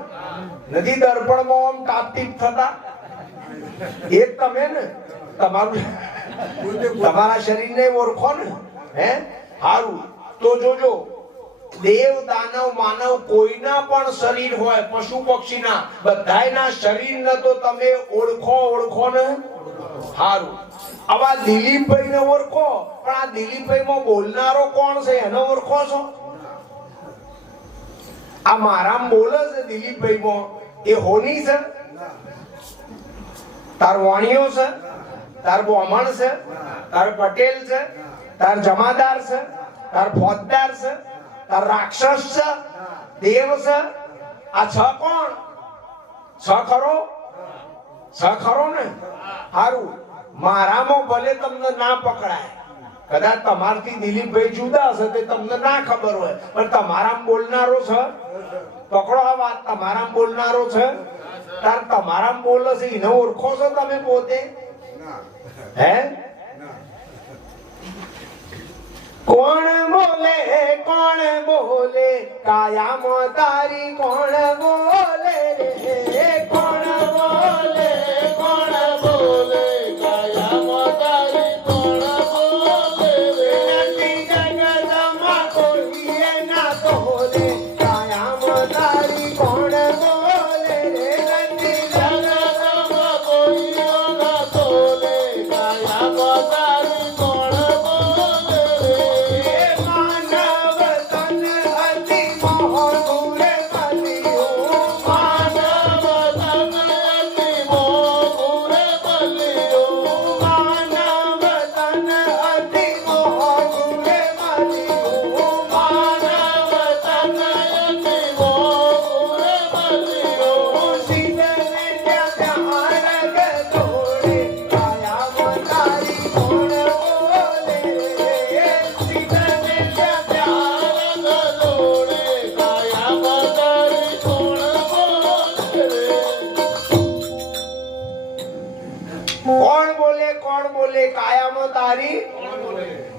નથી દર્પણમાં આમ ટાપટીપ થતા? એ જ તમે ને. તમારા શરીરને ઓળખો ને? હે? હારું, તો જોજો, દેવ દાનવ માનવ કોઈના પણ શરીર હોય, પશુ પક્ષીના બધાયના શરીરને તો તમે ઓળખો ને? હારું, આવા દિલીપભાઈ ને ઓળખો, પણ આ દિલીપભાઈ માં બોલનારો કોણ છે એને ઓળખો છો? આ મારામ બોલે છે દિલીપભાઈ માં, એ હોની છે? તાર વાણીઓ છે? તાર બ્રાહ્મણ છે? તાર પટેલ છે? તાર જમાદાર છે? તાર ફોજદાર છે? તાર રાક્ષસ છે? દેવ છે? આ છ કોણ? છ ખરો? છ ખરો ને? હારું, મારામાં ભલે તમને ના પકડાય, કદાચ તમારથી દિલીપભાઈ જુદા હશે તે તમને ના ખબર હોય, પણ તમારામાં બોલનારો છે. પકડો આ વાત, તમારામાં બોલનારો છે. તાર તમારામાં બોલે છે એને ઓળખો છો તમે પોતે? હે? કોણ બોલે કાયામાં તારી? કોણ બોલે રે? કોણ બોલે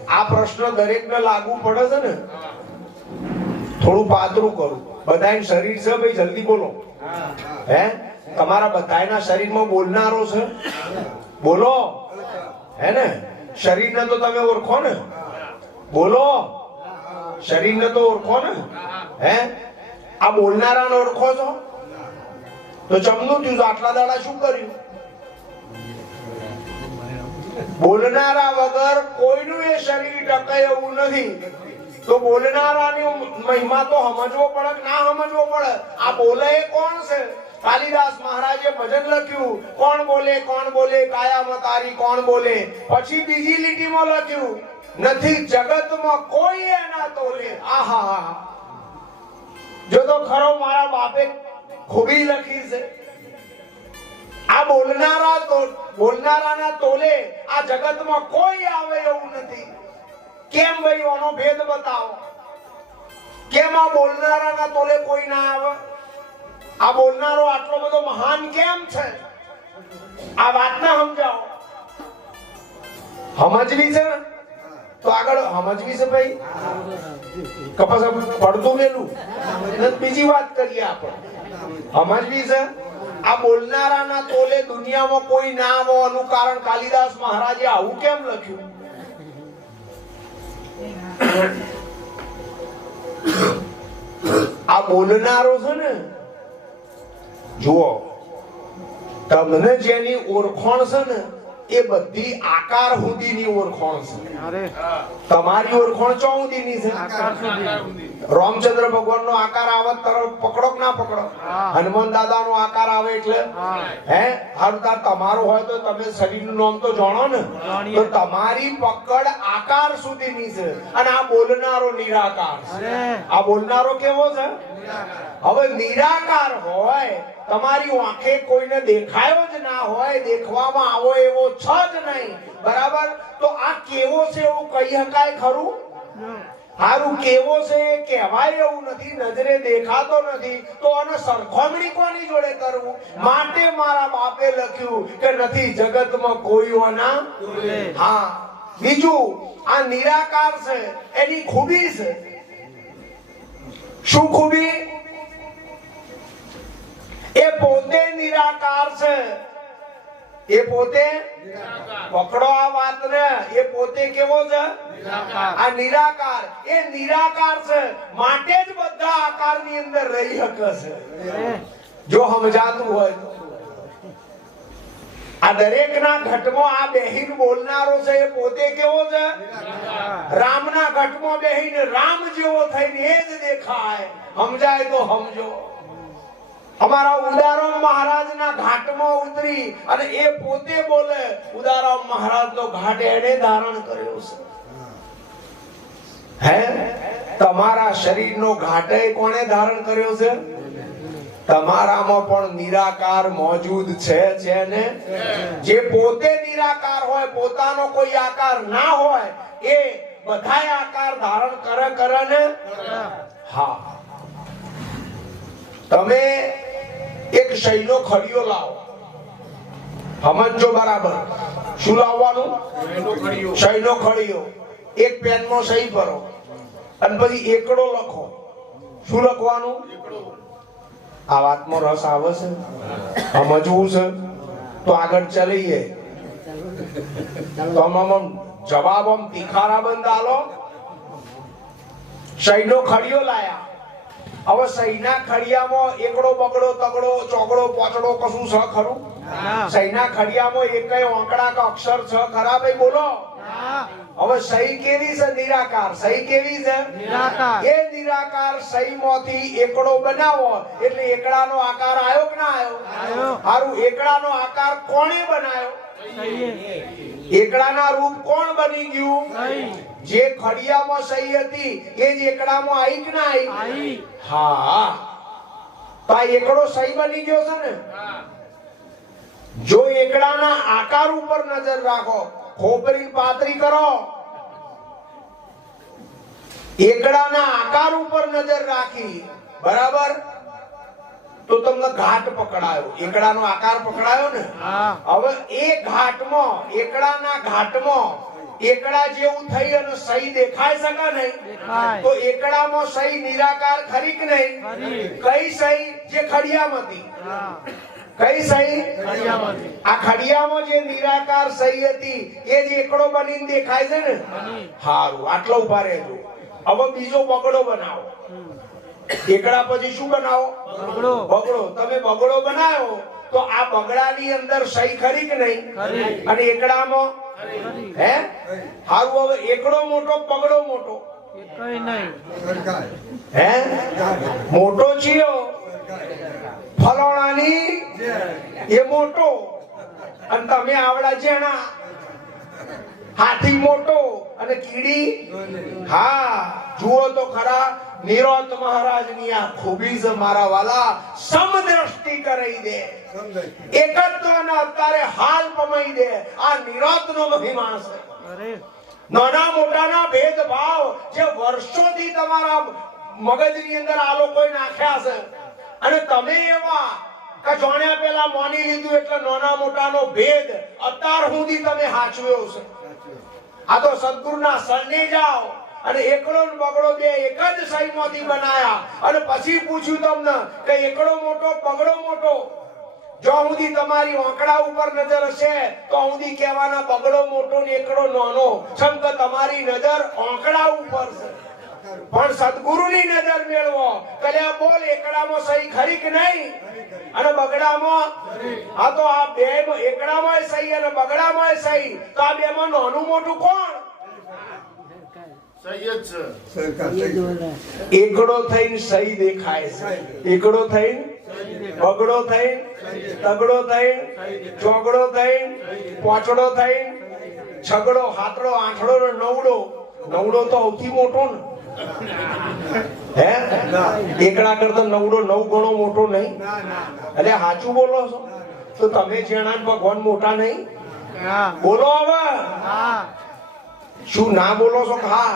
આ પ્રશ્ન દરેકને લાગુ પડે છે ને? થોડું પાતળું કરું. બધાય શરીર છે ભાઈ, જલ્દી બોલો. હે, તમારા બધાયના શરીરમાં બોલનારો છે? બોલો. હે ને? શરીરને તો તમે ઓળખો ને? બોલો. શરીરને તો ઓળખો ને? હે, આ બોલનારાને ઓળખો છો? તો ચમનું થયું, આટલા દાડા શું કર્યું? બોલનારા વગર કોઈનું એ શરીર ટકે એવું નથી. તો બોલનારાની મહિમા તો સમજવો પડે કે ના સમજવો પડે? આ બોલે એ કોણ છે? કાલિદાસ મહારાજે ભજન લખ્યું, કોણ બોલે કોણ બોલે કાયામાં તારી કોણ બોલે. પછી બીજી લીટીમાં લખ્યું, નથી જગતમાં કોઈ એના તોલે. આહા, જો તો ખરો મારા બાપે ખૂબી લખી છે. આ બોલનારાના તોલે આ જગતમાં કોઈ આવે એવું નથી. કેમ ભાઈ? આનો ભેદ બતાવો. કેમ આ બોલનારાના તોલે કોઈ ના આવે? આ બોલનારો આટલો બધો મહાન કેમ છે? આ વાતને સમજાવો. સમજવી છે ને? તો આગળ સમજવી છે ભાઈ. કપાસ પડતું મેલું બીજી વાત કરીએ આપણે. સમજવી છે? આ બોલનારાના તોલે દુનિયામાં કોઈ ના આવવાનું કારણ કાલિદાસ મહારાજે આવું કેમ લખ્યું? આ બોલનારો છે ને, જુઓ, તમને જેની ઓળખાણ છે ને એ બધી આકાર સુધીની ઓળખાણ છે. તમારી ઓળખાણ ચો સુધીની છે? રામચંદ્ર ભગવાનનો આકાર આવે તરફ પકડો કે ના પકડો? હનુમાન દાદાનો આકાર આવે એટલે હે હારું તાર તમારો હોય તો તમે શરીરનું નામ તો જાણો ને. તો તમારી પકડ આકાર સુધીની છે. અને આ બોલનારો નિરાકાર છે. આ બોલનારો કેવો છે? હવે નિરાકાર હોય, તમારી આંખે કોઈને દેખાયો જ ના હોય, દેખવામાં આવો એવો છે જ નહીં, બરાબર? તો આ કેવો છે એવું કહી શકાય ખરું? હારું, કેવો છે એ કહેવાય એવું નથી. નજરે દેખાતો નથી તો આને સરખામણી કોની જોડે કરવું? માટે મારા બાપે લખ્યું કે નથી જગતમાં કોઈ હોના. હા, બીજું આ નિરાકાર છે, એની ખૂબી છે. શું ખૂબી? એ પોતે નિરાકાર છે. એ પોતે, પકડો આ વાતને, એ પોતે કેવો છે? આ નિરાકાર. એ નિરાકાર છે માટે જ બધા આકારની અંદર રહી શકે છે. જો સમજાતું હોય તો આ દરેકના ઘટમાં આ બેહીન બોલનારો છે એ પોતે કેવો છે? રામના ઘટમાં બેહીને રામ જેવો થઈને એ જ દેખાય. સમજાય તો સમજો. અમારા ઉદારામ મહારાજના ઘાટમાં ઉતરી અને એ પોતે બોલે. ઉદારામ મહારાજનો ઘાટ એને ધારણ કર્યો છે. હે, તમારા શરીરનો ઘાટ કોણે ધારણ કર્યો છે? તમારામાં પણ નિરાકાર મોજૂદ છે ને? જે પોતે નિરાકાર હોય, પોતાનો કોઈ આકાર ના હોય, એ બધાય આકાર ધારણ કરે ને. હા, તમે એક શૈલો ખડીયો લાવો. સમજો બરાબર? શું લાવવાનું? શૈલો ખડીયો. એક પેનમાં સહી કરો અને પછી એકડો લખો. શું લખવાનું? આ વાતમાં રસ આવે છે? સમજવું છે તો આગળ ચાલીએ. જવાબ આમ તીખારા બંધ આલો. સહીનો ખડીયો લાયા. હવે સહીના ખડિયામાં એકડો બગડો તગડો ચોગડો પોચડો કશું છે ખરું? સહીના ખડિયામાં એકય આંકડા કે અક્ષર છે ખરા? ભાઈ બોલો. હવે સહી કેવી છે? નિરાકાર. સહી કેવી છે? નિરાકાર. એ નિરાકાર સહીમાંથી એકડો બનાવો એટલે એકડાનો આકાર આવ્યો કે ના આવ્યો? હારું, એકડાનો આકાર કોણે બનાવ્યો? એકડાના રૂપ કોણ બની ગયું? જે ખડિયામાં સહી હતી એ જ એકડામાં આવી કે ના આવી? હા, તો આ એકડો સહી બની ગયો છે ને. જો એકડાના આકાર ઉપર નજર રાખો, ખોપરી પાતરી કરો, એકડાના આકાર ઉપર નજર રાખી, બરાબર, તો તમને ઘાટ પકડાયો. એકડાનો આકાર પકડાયો ને. હવે એ ઘાટમાં, એકડાના ઘાટમાં એકડા જેવું થઈ અને સહી દેખાય શકે નહીં? દેખાય. તો એકડામાં સહી નિરાકાર ખરી કે નહીં? ખરી. કઈ સહી? જે ખડિયામાં હતી. હા. કઈ સહી? ખડિયામાંથી. આ ખડિયામાં જે નિરાકાર સહી હતી એ જ એકડો બનીને દેખાય છે ને? બની. હારું, આટલો ઉભા રહેજો. હવે બીજો બગડો બનાવો. એકડા પછી શું બનાવો? બગડો. બગડો. તમે બગડો બનાવો તો આ બગડાની અંદર સહી ખરી કે નહીં? ખરી. અને એકડામાં ખરી. હે? હારું, હવે એકડો મોટો બગડો મોટો? એકય નહીં. હે? મોટો ચિયો? ફલોણાની એ મોટો અને તમે આવડા જેણા. હાથી મોટો અને કીડી. હા, જુઓ તો ખરા નિરોધ મહારાજની આ ખૂબી છે મારા વાલા. સમદ્રષ્ટિ કરી દે, એકત્વને અત્યારે હાલ પમાઈ દે. આ નિરોધનો મહિમા છે. અરે. નાના મોટાના ભેદભાવ જે વર્ષોથી તમારા મગજની અંદર આ લોકોએ નાખ્યા છે અને તમે એવા કે જાણ્યા પેલા માની લીધું એટલે નાના મોટાનો ભેદ અત્યાર સુધી તમે હાચવ્યો છે. આ તો સદગુરુના શરણે જાઓ અને એકડો ને બગડો બે એક જ સહીમાંથી બનાયા અને પછી પૂછ્યું તમને કે એકડો મોટો બગડો મોટો. જો સુધી તમારી આંકડા ઉપર નજર હશે તો સુધી કહેવાના બગડો મોટો ને એકડો નાનો. છમ કે તમારી નજર આંકડા ઉપર છે. પણ સદગુરુની નજર મેળવો. કલ્યા બોલ, એકડામાં સહી ખરી કે નહીં? અને બગડામાં? હા, તો આ બે એકડામાં સહી અને બગડામાં સહી. તો આ બે માં નાનું મોટું કોણ? એકડો થઈને સહી દેખાય છે. એકડો થઈને બગડો થઈને તગડો થઈને ચોગડો થઈને પોચડો થઈને છગડો હાથડો આઠડો ને નવડો. નવડો તો સૌથી મોટો ને. હે? એકડા કરતા નવડો 9 ગણો મોટો નહીં? એટલે સાચું બોલો છો? તો તમે જેણા ભગવાન મોટા નહીં? હા. બોલો હવે. હા. શું ના બોલો છો? હા.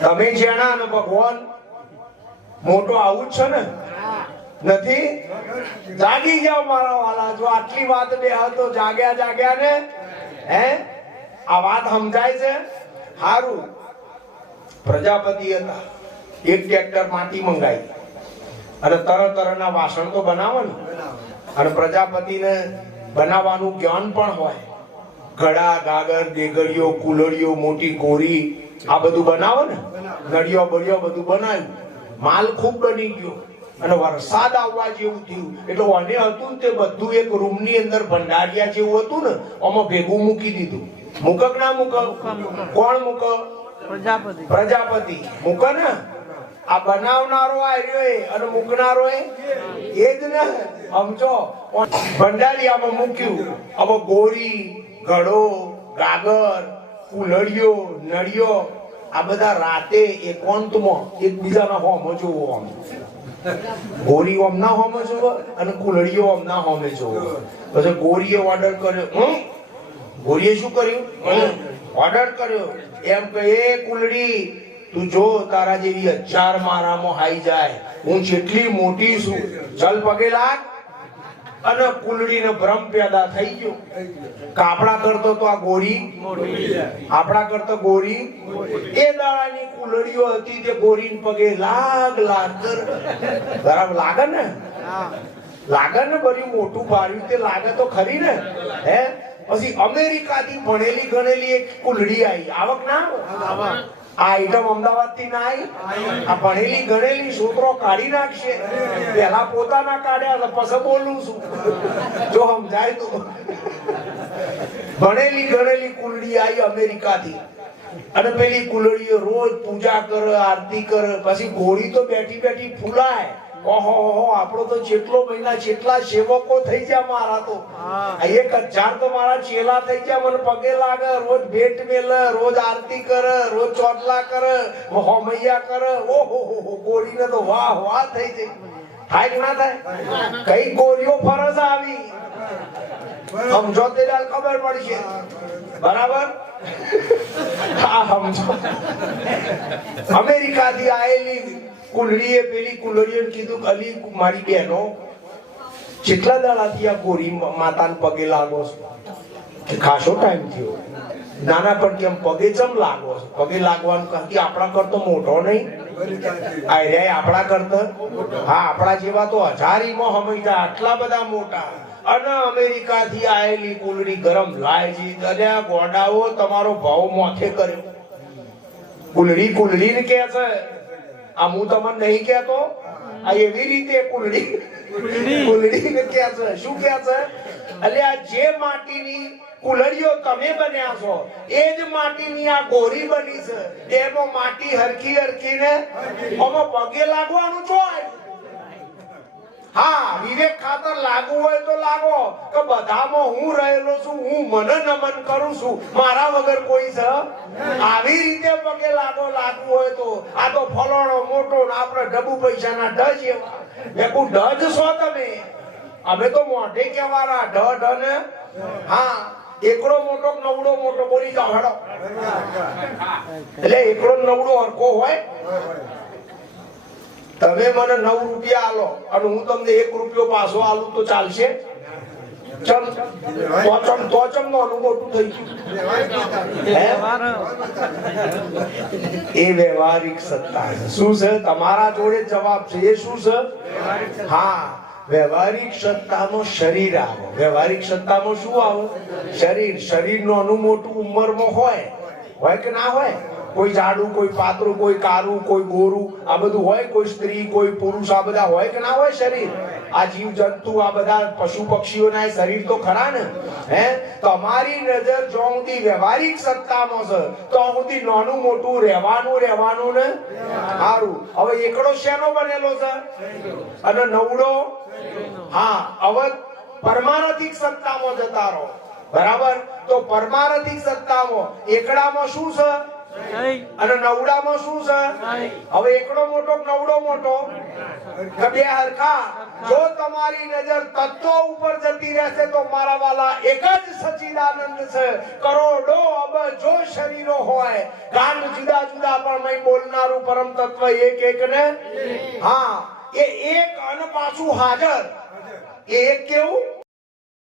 તમે જેણા અને ભગવાન મોટો આવું જ છે ને? નથી? જાગી જાઓ મારા વાલા. જો આટલી વાત બે હતો જાગ્યા ને. હે? આ વાત સમજાય છે? હારું. પ્રજાપતિ હતા, એક ટ્રેક્ટર માટી મંગાવી અને તરતરના વાસણ તો બનાવો ને. અને પ્રજાપતિને બનાવવાનું જ્ઞાન પણ હોય. ઘડા, ગાગર, દેગડીઓ, કુલડીઓ, મોટી કોરી આ બધું બનાવો ને. નળિયો બળિયો બધું બનાવ્યું. માલ ખૂબ બની ગયો અને વરસાદ આવવા જેવું થયું એટલે ઓને હતું ને તે બધું એક રૂમની અંદર ભંડારિયા જેવું હતું ને આમાં ભેગું મૂકી દીધું. મૂકક ના મૂક? કોણ મૂક? પ્રજાપતિ. પ્રજાપતિ મૂકે ને. આ બનાવનારો આવ્યો અને મૂકનારો એ જ ને. સમજો? ભંડારિયામાં મૂક્યું. હવે ગોરી, ઘડો, ગાગર, કુલડીઓ, નળિયો આ બધા રાતે એકાંતમાં એકબીજાના હોમો જોવો. આમ ગોરી ઓમના હોમે જોવો અને કુલડીઓ ઓમના હોમે જોવો. પછી ગોરીએ ઓર્ડર કર્યો. ગોરીએ શું કર્યું? ઓર્ડર કર્યો એમ કે એ કુલડી તું જો તારા જેવી 1000 મારામાં હાઈ જાય. હું જેટલી મોટી છું. ચલ પગે લાગ. અને કુલડીને ભ્રમ પેદા થઈ ગયો. કાપડા કરતો તો આ ગોરી આપણા કરતો ગોરી. એ દાડાની કુલડીઓ હતી તે ગોરીને પગે લાગ કર. બરાબર લાગે ને? લાગે ને? બરી મોટું ભાર્યું તે લાગે તો ખરી ને. હે? પછી અમેરિકાથી ભણેલી ગણેલી એક કુલડી આવી. આવક ના આ આઈટમ અમદાવાદ થી ના આવી. આ ભણેલી ગણેલી છોકરો કાઢી નાખશે. પેલા પોતાના કાઢ્યા પછી બોલું છું જો સમજાય તો. ભણેલી ગણેલી કુલડી આવી અમેરિકાથી અને પેલી કુલડીઓ રોજ પૂજા કરે, આરતી કરે. પછી ઘોડી તો બેઠી બેઠી ફૂલાય. ઓહો, આપણો તો જેટલો મહિના જેટલા સેવકો થઈ ગયા મારા તો. 1000 તો મારા ચેલા થઈ ગયા. મને પગે લાગે, રોજ ભેટ મેલે, રોજ આરતી કરે, રોજ ચોટલા કરે, હોમૈયા કરે. ઓહો, ગોરીને તો વાહ વાહ થઈ જાય. થાય કે ના થાય? કઈ ગોરીઓ ફરજ આવી સમજો તે ખબર પડશે. બરાબર? હા, સમજો. અમેરિકાથી આવેલી કુલડીએ પેલી કુલડીઓને કીધું કે અલી મારી બહેનો કેટલા દાડાથી આ ગોરી માતાને પગે લાગો છો? કે ખાસો ટાઈમ થયો. નાના પણ કેમ પગે ચમ લાગો છો? પગે લાગવાનું કારણ કે આપણા કરતો મોટો નહીં, આ રહ્યા આપણા કરતા, હા આપણા જેવા તો હજારીમાં હમેશા આટલા બધા મોટા. અને અમેરિકા થી આયેલી કુલડી ગરમ લાયજી અને ગોડાઓ તમારો ભાવ મોથે કર્યો. કુલડી કુલડી ને કે છે, આ હું તમને નહીં કેતો, આ એવી રીતે કુલડી કુલડી ને કે છે. શું કે છે? એટલે આ જે માટીની કુલડીઓ તમે બન્યા છો એ જ માટીની આ ગોરી બની છે. એમાં માટી હરખી હરખીને આમાં પગે લાગવાનું છો. હા વિવેક ખાતર લાગુ હોય તો લાગો કે બધામાં હું રહેલો છું, હું મને નમન કરું છું, મારા વગર કોઈ છે. આવી રીતે પગે લાગો લાગુ હોય તો. આ તો ફલોણો મોટો ને આપણે ડબુ પૈસાના ડજ એવા. મેં ડજ છો તમે? અમે તો મોઢે કેવાના ઢ ને. હા એકડો મોટો નવડો મોટો બોલી જાવ હેડો. એટલે એકડો નવડો હરખો હોય. તમે મને 9 રૂપિયા આલો અને હું તમને 1 રૂપિયો પાછો આલું તો ચાલશે? ચમ મોટું થઈ ગયું. એ વ્યવહારિક સત્તા છે. શું છે? તમારા જોડે જવાબ છે. એ શું છે? હા વ્યવહારિક સત્તામાં શરીર આવે. વ્યવહારિક સત્તામાં શું આવે? શરીર. શરીર નાનું મોટું ઉંમરમાં હોય કે ના હોય? કોઈ જાડું, કોઈ પાતળું, કોઈ કાળું, કોઈ ગોરું, આ બધું હોય. કોઈ સ્ત્રી, કોઈ પુરુષ, આ બધા હોય કે ના હોય શરીર? આ જીવ જંતુ, આ બધા પશુ પક્ષીઓના શરીર તો ખરા ને. હે તમારી નજર જો સુધી વ્યવહારિક સત્તામાં છે તો સુધી નાનું મોટું રહેવાનું ને સારું. હવે એકડો શેનો બનેલો છે અને નવડો? હા હવે પરમાર્થિક સત્તામાં જતા રહો. બરાબર? તો પરમાર્થિક સત્તામાં એકડામાં શું છે અને નવડામાં શું છે? હવે એકડો મોટો નવડો મોટો કે બે હરખા? જો તમારી નજર તત્વો ઉપર જતી રહેશે તો મારા વાલા એક જ સચ્ચિદાનંદ છે. કરોડો અબજો શરીરો હોય, કાન જુદા જુદા પણ મેં બોલનારું પરમ તત્વ એક ને. હા એ એક અને પાછું હાજર. એ એક કેવું?